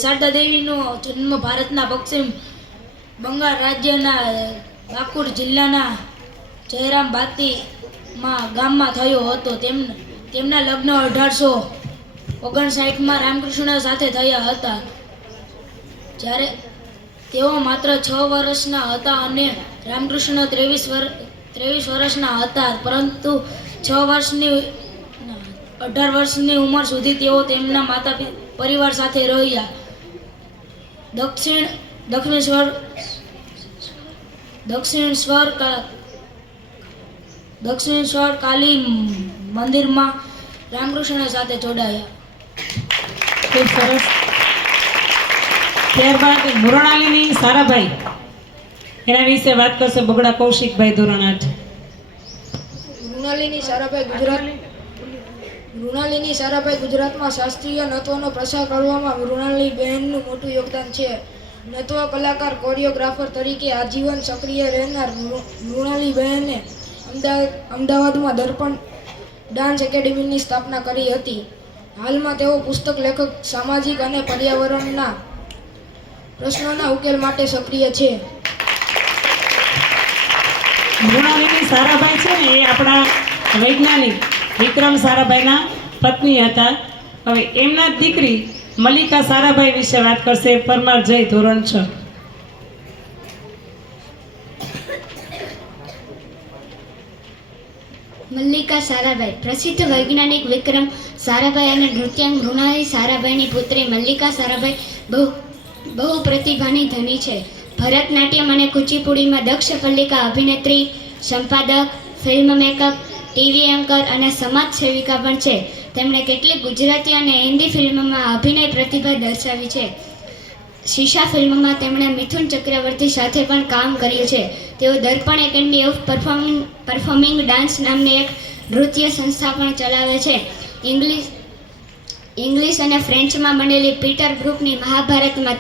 શારદા દેવીનો જન્મ ભારતના પશ્ચિમ બંગાળ રાજ્યના બાકુર જિલ્લાના જયરામ બાતીમાં ગામમાં થયો હતો. તેમના લગ્ન 1859માં રામકૃષ્ણ સાથે થયા હતા. જ્યારે તેઓ માત્ર 6 વર્ષના હતા અને રામકૃષ્ણ 23 વર્ષના હતા, પરંતુ 18 વર્ષની ઉંમર સુધી તેઓ તેમના માતા પરિવાર સાથે રહ્યા. દક્ષિણેશ્વર કાલી મંદિરમાં રામકૃષ્ણ સાથે જોડાયા. ખૂબ સરસ. ત્યારબાદ મૃણાલિની સારાભાઈ, એના વિશે વાત કરશે બગડા કૌશિકભાઈ, ધોરણ 8. મૃણાલિની સારાભાઈ ગુજરાતમાં શાસ્ત્રીય નૃત્યનો પ્રસાર કરવામાં મૃણાલિની બહેનનું મોટું યોગદાન છે. નૃત્ય કલાકાર, કોરિયોગ્રાફર તરીકે આજીવન સક્રિય રહેનાર મૃણાલી બહેને અમદાવાદમાં દર્પણ ડાન્સ એકેડેમીની સ્થાપના કરી હતી. હાલમાં તેઓ પુસ્તક લેખક, સામાજિક અને પર્યાવરણના પ્રશ્નોના ઉકેલ માટે સક્રિય છે. મૃણાલિની સારાભાઈ છે ને એ આપણા વૈજ્ઞાનિક વિક્રમ સારાભાઈના પત્ની હતા. હવે એમના જ દીકરી મલ્લિકા સારાભાઈ વિશે વાત કરશે પરમાર જય, ધોરણ 6. મલ્લિકા સારાભાઈ પ્રસિદ્ધ વૈજ્ઞાનિક વિક્રમ સારાભાઈ અને નૃત્યાંગ મૃણાલી સારાભાઈની પુત્રી મલ્લિકા સારાભાઈ બહુ પ્રતિભાની ધની છે. ભરતનાટ્યમ અને કુચીપુડીમાં દક્ષ મલ્લિકા અભિનેત્રી, સંપાદક, ફિલ્મ મેકઅપ, ટીવી એન્કર અને સમાજ સેવિકા પણ છે. તેમણે કેટલીક ગુજરાતી અને હિન્દી ફિલ્મોમાં અભિનય પ્રતિભા દર્શાવી છે. શીશા ફિલ્મમાં તેમણે મિથુન ચક્રવર્તી સાથે પણ કામ કર્યું છે. તેઓ દર્પણ એકેડમી ઓફ પરફોર્મિંગ ડાન્સ નામની એક નૃત્ય સંસ્થા પણ ચલાવે છે. ઇંગ્લિશ અને ફ્રેન્ચમાં બનેલી પીટર બ્રુકની મહાભારતમાં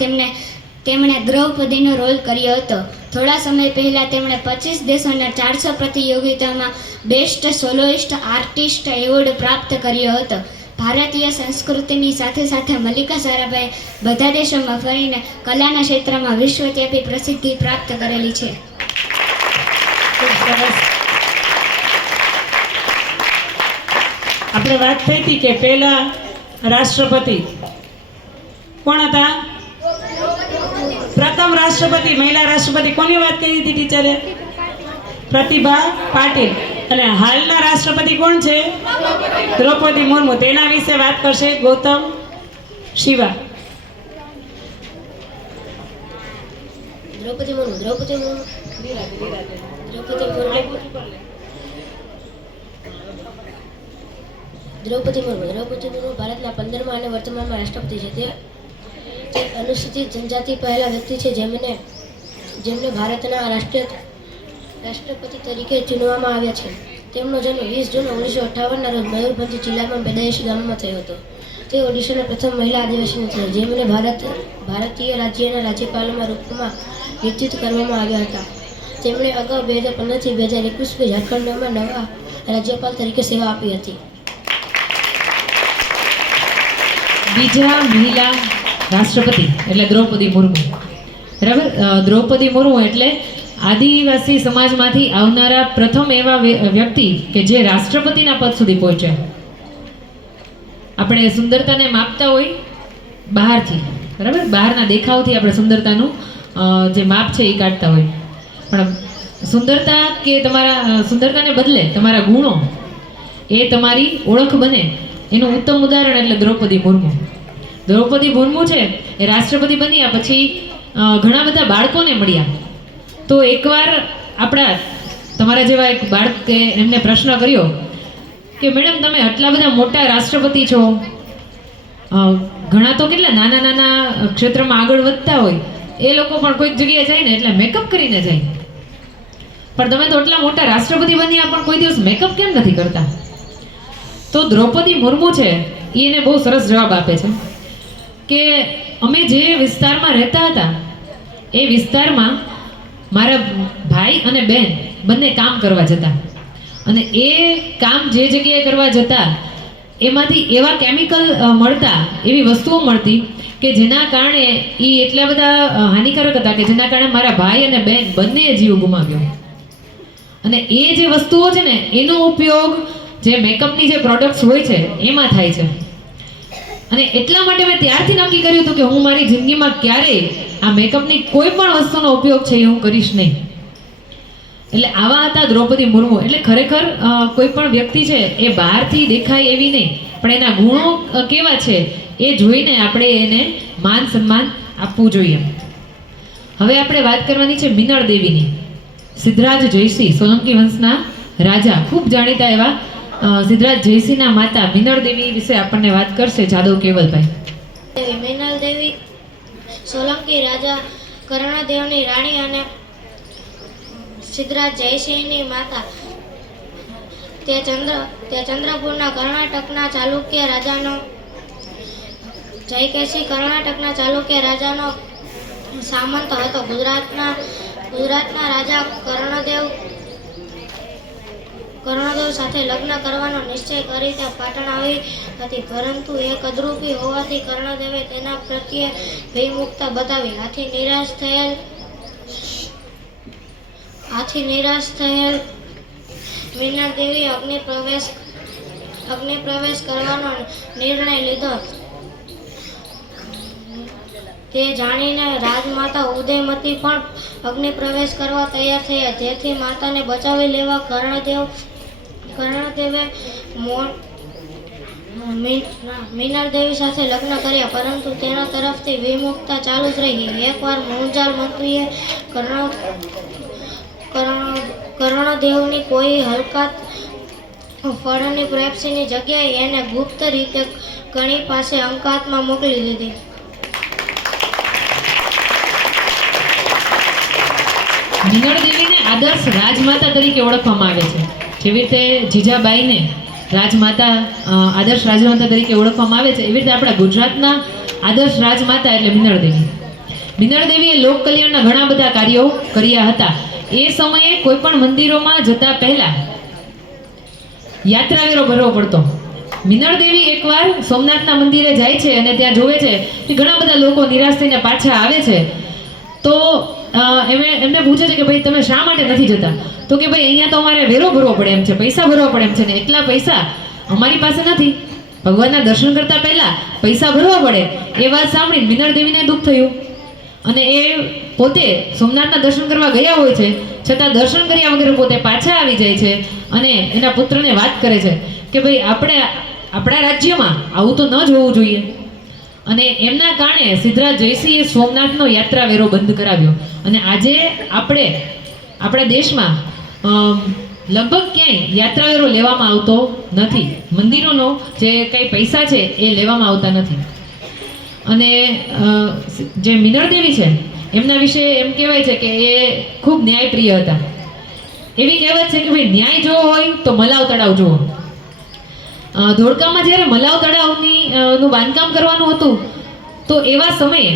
તેમણે દ્રૌપદીનો રોલ કર્યો હતો. થોડા સમય પહેલાં તેમણે 25 દેશોના 400 પ્રતિયોગિતામાં બેસ્ટ સોલોઇસ્ટ આર્ટિસ્ટ એવોર્ડ પ્રાપ્ત કર્યો હતો. ભારતીય સંસ્કૃતિની સાથે સાથે મલ્લિકા સારાભાઈએ બધા દેશોમાં ફરીને કલાના ક્ષેત્રમાં વિશ્વવ્યાપી પ્રસિદ્ધિ પ્રાપ્ત કરેલી છે. આપણે વાત થઈ હતી કે પહેલા રાષ્ટ્રપતિ કોણ હતા? પ્રથમ રાષ્ટ્રપતિ, મહિલા રાષ્ટ્રપતિ કોની વાત કરી હતી ટીચરે? પ્રતિભા પાટીલ. અને હાલના રાષ્ટ્રપતિ કોણ છે? દ્રૌપદી મુર્મુ. તેના વિશે વાત કરશે ગૌતમ શિવા. દ્રૌપદી મુર્મુ ભારતના 15મા અને વર્તમાનમાં રાષ્ટ્રપતિ છે. તે અનુસૂચિત જનજાતિ પહેલા વ્યક્તિ છે જેમને ભારતના રાષ્ટ્રપતિ તરીકે ચૂનવામાં આવ્યા છે. તેમનો જન્મ 20 જૂન 1958ના રોજ મયુરભંજ જિલ્લામાં બેદાયશી ગામમાં થયો હતો. તે ઓડિશાના પ્રથમ મહિલા આદિવાસી છે જેમને ભારતીય રાજ્યના રાજ્યપાલના રૂપમાં નિયુક્ત કરવામાં આવ્યા હતા. તેમણે અગાઉ 2015થી 2021 ઝારખંડમાં નવા રાજ્યપાલ તરીકે સેવા આપી હતી. બીજા મહિલા રાષ્ટ્રપતિ એટલે દ્રૌપદી મુર્મુ. બરાબર, દ્રૌપદી મુર્મુ એટલે આદિવાસી સમાજમાંથી આવનારા પ્રથમ એવા વ્યક્તિ કે જે રાષ્ટ્રપતિના પદ સુધી પહોંચ્યા. આપણે સુંદરતાને માપતા હોય બહારથી, બરાબર, બહારના દેખાવથી આપણે સુંદરતાનું જે માપ છે એ કાઢતા હોય, પણ સુંદરતા કે સુંદરતાને બદલે તમારા ગુણો એ તમારી ઓળખ બને એનું ઉત્તમ ઉદાહરણ એટલે દ્રૌપદી મુર્મુ. દ્રૌપદી મુર્મુ છે એ રાષ્ટ્રપતિ બન્યા પછી ઘણા બધા બાળકોને મળ્યા. તો એકવાર તમારા જેવા એક બાળકે એમને પ્રશ્ન કર્યો કે મેડમ તમે આટલા બધા મોટા રાષ્ટ્રપતિ છો, ઘણા તો કેટલા નાના નાના ક્ષેત્રમાં આગળ વધતા હોય, એ લોકો પણ કોઈક જગ્યાએ જાય ને એટલે મેકઅપ કરીને જાય, પણ તમે તો આટલા મોટા રાષ્ટ્રપતિ બન્યા પણ કોઈ દિવસ મેકઅપ કેમ નથી કરતા? તો દ્રૌપદી મુર્મુ છે એ એને બહુ સરસ જવાબ આપે છે કે અમે જે વિસ્તારમાં રહેતા હતા એ વિસ્તારમાં મારા ભાઈ અને બહેન બંને કામ કરવા જતા, અને એ કામ જે જગ્યાએ કરવા જતા એમાંથી એવા કેમિકલ મળતા, એવી વસ્તુઓ મળતી કે જેના કારણે એ એટલા બધા હાનિકારક હતા કે જેના કારણે મારા ભાઈ અને બહેન બંને જીવ ગુમાવ્યો. અને એ જે વસ્તુઓ છે ને એનો ઉપયોગ જે મેકઅપની જે પ્રોડક્ટ્સ હોય છે એમાં થાય છે. અને એટલા માટે મેં ત્યારથી નક્કી કર્યું હતું કે હું મારી જિંદગીમાં ક્યારેય આ મેકઅપની કોઈ પણ વસ્તુનો ઉપયોગ છે એ હું કરીશ નહીં. એટલે આવા હતા દ્રૌપદી મુર્મુ. એટલે ખરેખર કોઈ પણ વ્યક્તિ છે એ બહારથી દેખાય એવી નહીં, પણ એના ગુણો કેવા છે એ જોઈને આપણે એને માન સન્માન આપવું જોઈએ. હવે આપણે વાત કરવાની છે મિનળ દેવીની. સિદ્ધરાજ જયસિંહ સોલંકી વંશના રાજા, ખૂબ જાણીતા એવા સિદ્ધરાજ જયસિંહના માતા મિનળ દેવી વિશે આપણને વાત કરશે જાદવ કેવલભાઈ. મિનળ દેવી સોલંકી રાજા કર્ણદેવની રાણી અને સિદ્ધરાજ જયસિંહની માતા. તે ચંદ્રપુરના કર્ણાટકના ચાલુક્ય રાજાનો જયકેસી કર્ણાટકના ચાલુક્ય રાજાનો સામંત હતો. ગુજરાતના રાજા કર્ણદેવ સાથે લગ્ન કરવાનો નિશ્ચય કરી તે પાટણ આવી હતી, પરંતુ એ કદરૂપી હોવાથી કર્ણદેવે તેના પ્રત્યે વિમુખતા બતાવી. આથી નિરાશ થયેલ મિનળ દેવી અગ્નિ પ્રવેશ કરવાનો નિર્ણય લીધો. તે જાણીને રાજમાતા ઉદયમતી પણ અગ્નિ પ્રવેશ કરવા તૈયાર થયા, જેથી માતાને બચાવી લેવા કર્ણદેવે મિનળ દેવી સાથે લગ્ન કર્યા, પરંતુ તેના તરફથી વિમુખતા ચાલુ જ રહી. એકવાર મુંજાલ મંત્રીએ કર્ણદેવની કોઈ હલકાત ફળની પ્રેપ્સીની જગ્યાએ એને ગુપ્ત રીતે કણી પાસે અંકાતમાં મોકલી દીધી. મિનળ દેવીને આદર્શ રાજમાતા તરીકે ઓળખવામાં આવે છે. જેવી રીતે જીજાબાઈને રાજમાતા આદર્શ રાજમાતા તરીકે ઓળખવામાં આવે છે, એવી રીતે આપણા ગુજરાતના આદર્શ રાજમાતા એટલે મિનળ દેવી. મિનળ દેવીએ લોક કલ્યાણના ઘણા બધા કાર્યો કર્યા હતા. એ સમયે કોઈ પણ મંદિરોમાં જતા પહેલા યાત્રાવેરો ભરવો પડતો. મિનળ દેવી એકવાર સોમનાથના મંદિરે જાય છે અને ત્યાં જોવે છે કે ઘણા બધા લોકો નિરાશ થઈને પાછા આવે છે. તો એમને પૂછે છે કે ભાઈ તમે શા માટે નથી જતા? તો કે ભાઈ અહીંયા તો અમારે વેરો ભરવો પડે એમ છે, પૈસા ભરવા પડે એમ છે, ને એટલા પૈસા અમારી પાસે નથી. ભગવાનના દર્શન કરતા પહેલા પૈસા ભરવા પડે. એ વાત સાંભળીને મિનળ દેવીને દુઃખ થયું અને એ પોતે સોમનાથના દર્શન કરવા ગયા હોય છે, છતાં દર્શન કર્યા વગર પોતે પાછા આવી જાય છે અને એના પુત્રને વાત કરે છે કે ભાઈ આપણા રાજ્યમાં આવું તો ન જ હોવું જોઈએ. અને એમના કારણે સિદ્ધરાજ જયસિંહે સોમનાથનો યાત્રાવેરો બંધ કરાવ્યો. અને આજે આપણા દેશમાં લગભગ ક્યાંય યાત્રાવેરો લેવામાં આવતો નથી. મંદિરોનો જે કંઈ પૈસા છે એ લેવામાં આવતા નથી. અને જે મિનળ દેવી છે એમના વિશે એમ કહેવાય છે કે એ ખૂબ ન્યાયપ્રિય હતા. એવી કહેવત છે કે ભાઈ ન્યાય જોવો હોય તો મલાવ તળાવ જુઓ. ધોળકામાં જ્યારે મલાવ તળાવનું બાંધકામ કરવાનું હતું તો એવા સમયે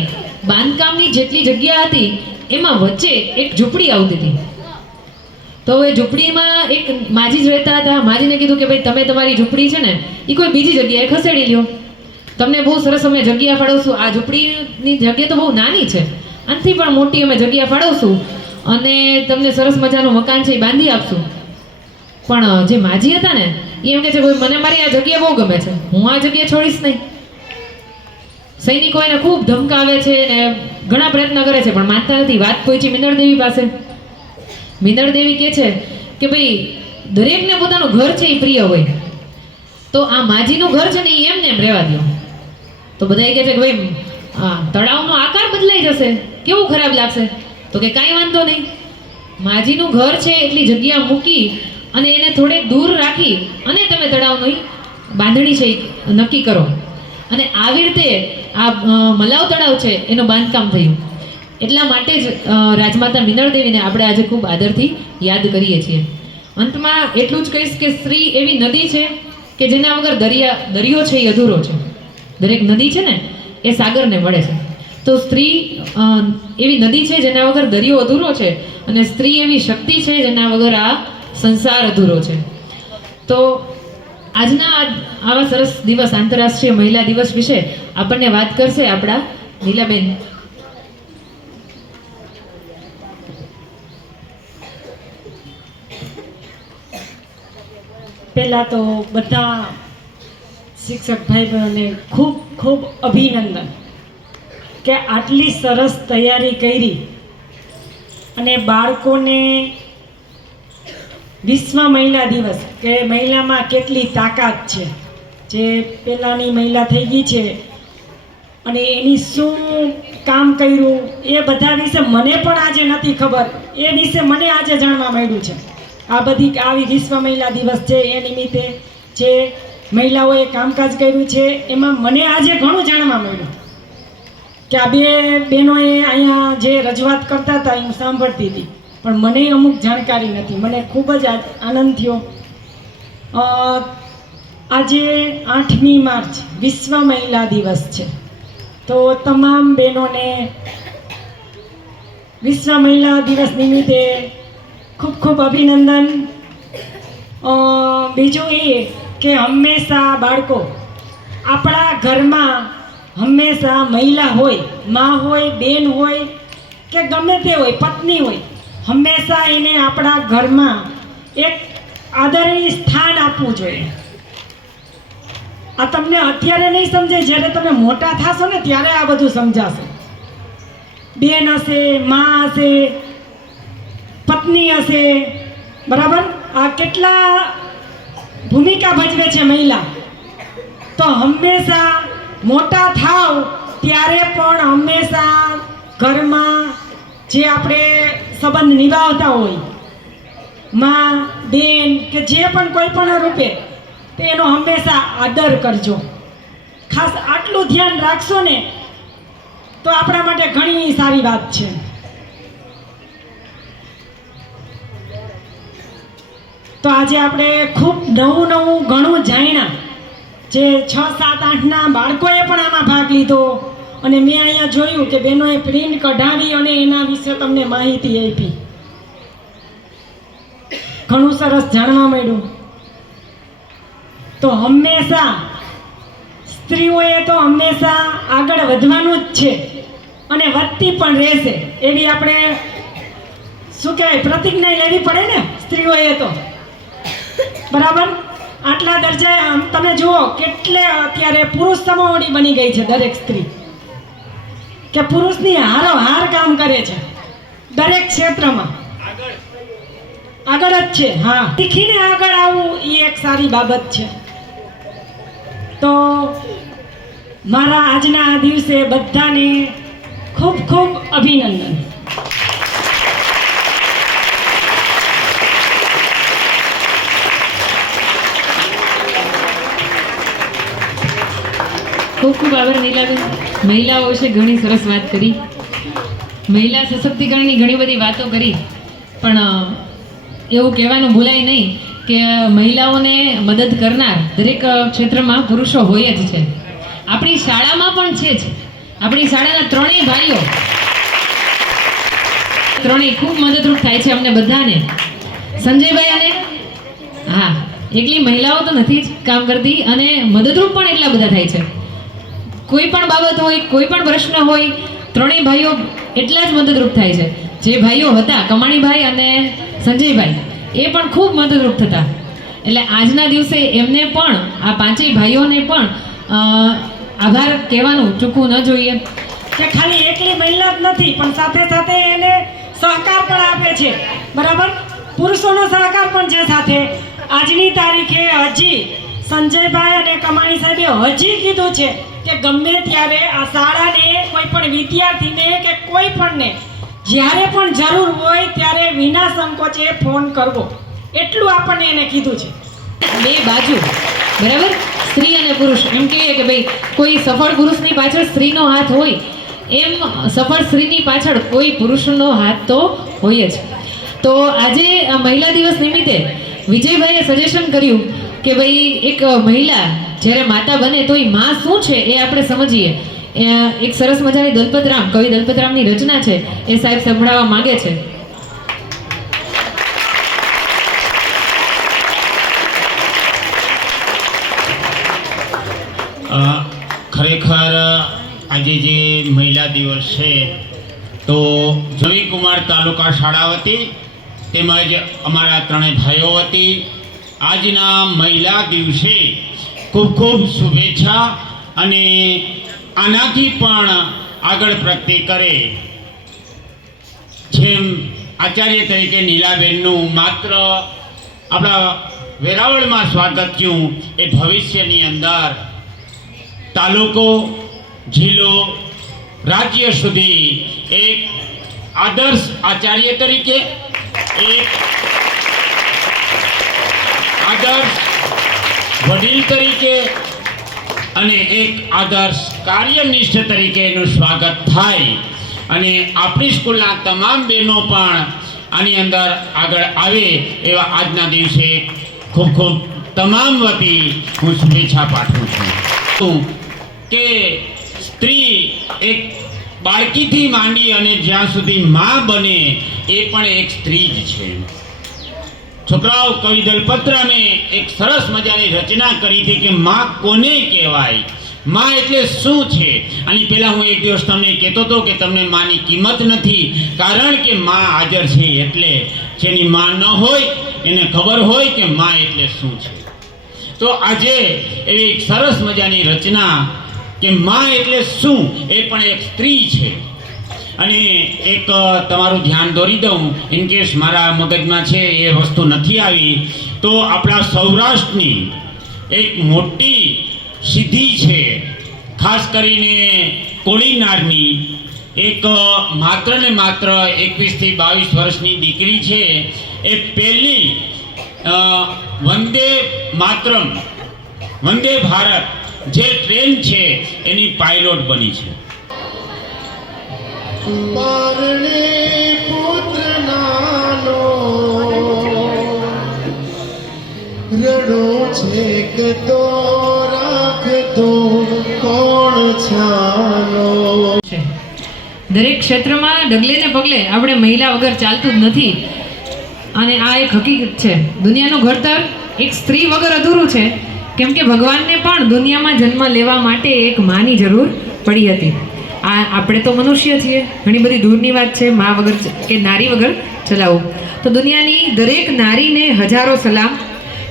બાંધકામની જેટલી જગ્યા હતી એમાં વચ્ચે એક ઝૂંપડી આવતી હતી. તો એ ઝૂંપડીમાં એક માજી જ રહેતા હતા. માજીને કીધું કે ભાઈ તમે તમારી ઝૂંપડી છે ને એ કોઈ બીજી જગ્યાએ ખસેડી લ્યો, તમને બહુ સરસ અમે જગ્યા ફાળવશું. આ ઝૂંપડીની જગ્યા તો બહુ નાની છે, આનાથી પણ મોટી અમે જગ્યા ફાળવશું અને તમને સરસ મજાનું મકાન છે એ બાંધી આપશું. પણ જે માજી હતા ને એમ કે છે મને મારી આ જગ્યા બહુ ગમે છે, હું આ જગ્યા છોડીશ નહીં. સૈનિકો એને ખૂબ ધમકાવે છે ને ઘણા પ્રયત્ન કરે છે પણ માનતા નથી. વાત પહોંચી મિનળ દેવી પાસે. મિનળ દેવી કહે છે કે ભાઈ દરેકને પોતાનું ઘર છે એ પ્રિય હોય, તો આ માજીનું ઘર છે ને એ એમને એમ રહેવા દો. તો બધા કહે છે કે ભાઈ તળાવનો આકાર બદલાઈ જશે, કેવું ખરાબ લાગશે? તો કે કાંઈ વાંધો નહીં, માજીનું ઘર છે એટલી જગ્યા મૂકી અને એને થોડેક દૂર રાખી અને તમે તળાવની બાંધણી છે નક્કી કરો. અને આવી રીતે આ મલાવ તળાવ છે એનું બાંધકામ થયું. એટલા માટે જ રાજમાતા મિનળ દેવીને આપણે આજે ખૂબ આદરથી યાદ કરીએ છીએ. અંતમાં એટલું જ કહીશ કે સ્ત્રી એવી નદી છે કે જેના વગર દરિયો છે એ અધૂરો છે. દરેક નદી છે ને એ સાગરને મળે છે, તો સ્ત્રી એવી નદી છે જેના વગર દરિયો અધૂરો છે, અને સ્ત્રી એવી શક્તિ છે જેના વગર આ સંસાર અધૂરો છે. તો આજના આવા સરસ દિવસ, આંતરરાષ્ટ્રીય મહિલા દિવસ વિશે આપણને વાત કરશે આપણા નીલાબેન. પહેલાં તો બધા શિક્ષક ભાઈ બહેનોને ખૂબ ખૂબ અભિનંદન કે આટલી સરસ તૈયારી કરી અને બાળકોને વિશ્વ મહિલા દિવસ કે મહિલામાં કેટલી તાકાત છે, જે પહેલાંની મહિલા થઈ ગઈ છે અને એની શું કામ કર્યું એ બધા વિશે મને પણ આજે નથી ખબર, એ વિશે મને આજે જાણવા મળ્યું છે. આ બધી આવી વિશ્વ મહિલા દિવસ છે એ નિમિત્તે જે મહિલાઓએ કામકાજ કર્યું છે એમાં મને આજે ઘણું જાણવા મળ્યું કે આ બે બહેનોએ અહીંયા જે રજૂઆત કરતા હતા એ હું સાંભળતી હતી, પણ મને અમુક જાણકારી નથી. મને ખૂબ જ આનંદ થયો. આજે 8મી માર્ચ વિશ્વ મહિલા દિવસ છે, તો તમામ બહેનોને વિશ્વ મહિલા દિવસ નિમિત્તે ખૂબ ખૂબ અભિનંદન. બીજું એ કે હંમેશા બાળકો આપણા ઘરમાં હંમેશા મહિલા હોય, મા હોય, બેન હોય કે ગમે તે હોય, પત્ની હોય, હંમેશા એને આપણા ઘરમાં એક આદરણીય સ્થાન આપવું જોઈએ. આ તમને અત્યારે નહીં સમજે, જ્યારે તમે મોટા થશો ને ત્યારે આ બધું સમજાશે. બેન હશે, મા હશે, પત્ની હશે, બરાબર? આ કેટલા ભૂમિકા ભજવે છે મહિલા. તો હંમેશા મોટા થાવ ત્યારે પણ હંમેશા ઘરમાં જે આપણે સંબંધ નિભાવતા હોય, માં, બેન કે જે પણ કોઈ પણ રૂપે, તેનો હંમેશા આદર કરજો. ખાસ આટલું ધ્યાન રાખશો ને તો આપણા માટે ઘણી સારી વાત છે. તો આજે આપણે ખૂબ નવું ઘણું જાણ્યા. જે 6, 7, 8ના બાળકોએ પણ આમાં ભાગ લીધો અને મેં અહીંયા જોયું કે બહેનોએ પ્રિન્ટ કઢાવી અને એના વિશે તમને માહિતી આપી. ઘણું સરસ જાણવા મળ્યું. તો હંમેશા સ્ત્રીઓએ તો હંમેશા આગળ વધવાનું જ છે અને વધતી પણ રહેશે, એવી આપણે શું કહેવાય પ્રતિજ્ઞા લેવી પડે ને સ્ત્રીઓએ તો, બરાબર? આટલા દરજાએ તમે જુઓ કેટલે અત્યારે પુરુષ સમોવડી બની ગઈ છે દરેક સ્ત્રી, કે પુરુષની હારોહાર કામ કરે છે દરેક ક્ષેત્રમાં, આગળ જ છે. હા, શીખીને આગળ આવવું એ એક સારી બાબત છે. તો મારા આજના આ દિવસે બધાને ખૂબ ખૂબ અભિનંદન. ખૂબ ખૂબ આભાર નીલાબેન. મહિલાઓ વિશે ઘણી સરસ વાત કરી, મહિલા સશક્તિકરણની ઘણી બધી વાતો કરી, પણ એવું કહેવાનું ભૂલાય નહીં કે મહિલાઓને મદદ કરનાર દરેક ક્ષેત્રમાં પુરુષો હોય જ છે. આપણી શાળામાં પણ છે જ. આપણી શાળાના ત્રણેય ભાઈઓ ખૂબ મદદરૂપ થાય છે અમને બધાને. સંજયભાઈ અને હા, એકલી મહિલાઓ તો નથી જ કામ કરતી અને મદદરૂપ પણ એટલા બધા થાય છે. કોઈ પણ બાબત હોય, કોઈ પણ પ્રશ્ન હોય, ત્રણેય ભાઈઓ એટલા જ મદદરૂપ થાય છે. જે ભાઈઓ હતા કમાણીભાઈ અને સંજયભાઈ, એ પણ ખૂબ મદદરૂપ થતા. એટલે આજના દિવસે એમને પણ, આ પાંચેય ભાઈઓને પણ આભાર કહેવાનું ચૂકવું ન જોઈએ. કે ખાલી એકલી મહિલા જ નથી, પણ સાથે સાથે એને સહકાર પણ આપે છે, બરાબર? પુરુષોનો સહકાર પણ છે સાથે. આજની તારીખે હજી સંજયભાઈ અને કમાણી સાહેબે હજી કીધું છે કે ગમે ત્યારે આ શાળાને કોઈ પણ વિદ્યાર્થીને કે કોઈ પણને જ્યારે પણ જરૂર હોય ત્યારે વિના સંકોચે ફોન કરવો, એટલું આપણને એને કીધું છે. બે બાજુ, બરાબર? સ્ત્રી અને પુરુષ એમ કહીએ કે ભાઈ કોઈ સફળ પુરુષની પાછળ સ્ત્રીનો હાથ હોય, એમ સફળ સ્ત્રીની પાછળ કોઈ પુરુષનો હાથ તો હોય જ. તો આજે મહિલા દિવસ નિમિત્તે વિજયભાઈએ સજેશન કર્યું કે ભાઈ એક મહિલા જ્યારે માતા બને તો એ માં શું છે એ આપણે સમજીએ. એક સરસ મજાની દલપતરામ, કવિ દલપતરામની રચના છે એ સાહેબ સંભળાવવા માંગે છે. ખરેખર આજે જે મહિલા દિવસ છે તો જવીકુમાર તાલુકા શાળા વતી તેમજ અમારા ત્રણેય ભાઈઓ વતી આજના મહિલા દિવસે ખૂબ ખૂબ શુભેચ્છા અને આનાથી પણ આગળ પ્રગતિ કરે. જેમ આચાર્ય તરીકે નીલાબેનનું માત્ર આપણા વેરાવળમાં સ્વાગત થયું એ ભવિષ્યની અંદર તાલુકો, જિલ્લો, રાજ્ય સુધી એક આદર્શ આચાર્ય તરીકે, એક આદર્શ વડીલ તરીકે અને એક આદર્શ કાર્યનિષ્ઠ તરીકે એનું સ્વાગત થાય અને આપણી સ્કૂલના તમામ બહેનો પણ આની અંદર આગળ આવે એવા આજના દિવસે ખૂબ ખૂબ તમામ વતી હું શુભેચ્છા પાઠવું છું કે સ્ત્રી એક બાળકીથી માંડી અને જ્યાં સુધી માં બને એ પણ એક સ્ત્રી જ છે. છોકરાઓ, કવિ દલપતરામે એક સરસ મજાની રચના કરી હતી કે માં કોને કહેવાય, માં એટલે શું છે. આની પહેલાં હું એક દિવસ તમને કહેતો હતો કે તમને માની કિંમત નથી, કારણ કે માં હાજર છે. એટલે જેની માં ન હોય એને ખબર હોય કે માં એટલે શું છે. તો આજે એવી એક સરસ મજાની રચના કે માં એટલે શું, એ પણ એક સ્ત્રી છે. અને એક તમારું ધ્યાન દોરી દઉં, ઇનકેસ મારા મગજમાં છે એ વસ્તુ નથી આવી, તો આપણા સૌરાષ્ટ્રની એક મોટી સિદ્ધિ છે, ખાસ કરીને કોળીનારની એક માત્ર ને માત્ર 21 થી 22 વર્ષની દીકરી છે. એ પહેલી વંદે માતરમ, વંદે ભારત જે ટ્રેન છે એની પાયલોટ બની છે. પુત્ર નાનો રડો છે કે તો રાખતો કોણ છાનો. દરેક ક્ષેત્રમાં ડગલે ને પગલે આપણે મહિલા વગર ચાલતું જ નથી અને આ એક હકીકત છે. દુનિયાનું ઘડતર એક સ્ત્રી વગર અધૂરું છે, કેમ કે ભગવાનને પણ દુનિયામાં જન્મ લેવા માટે એક માની જરૂર પડી હતી. આપણે તો મનુષ્ય છીએ, ઘણી બધી દૂરની વાત છે મા વગર કે નારી વગર ચલાવવું. તો દુનિયાની દરેક નારીને હજારો સલામ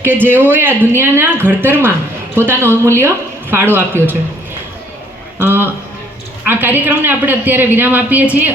કે જેઓએ આ દુનિયાના ઘડતરમાં પોતાનો અમૂલ્ય ફાળો આપ્યો છે. આ કાર્યક્રમને આપણે અત્યારે વિરામ આપીએ છીએ.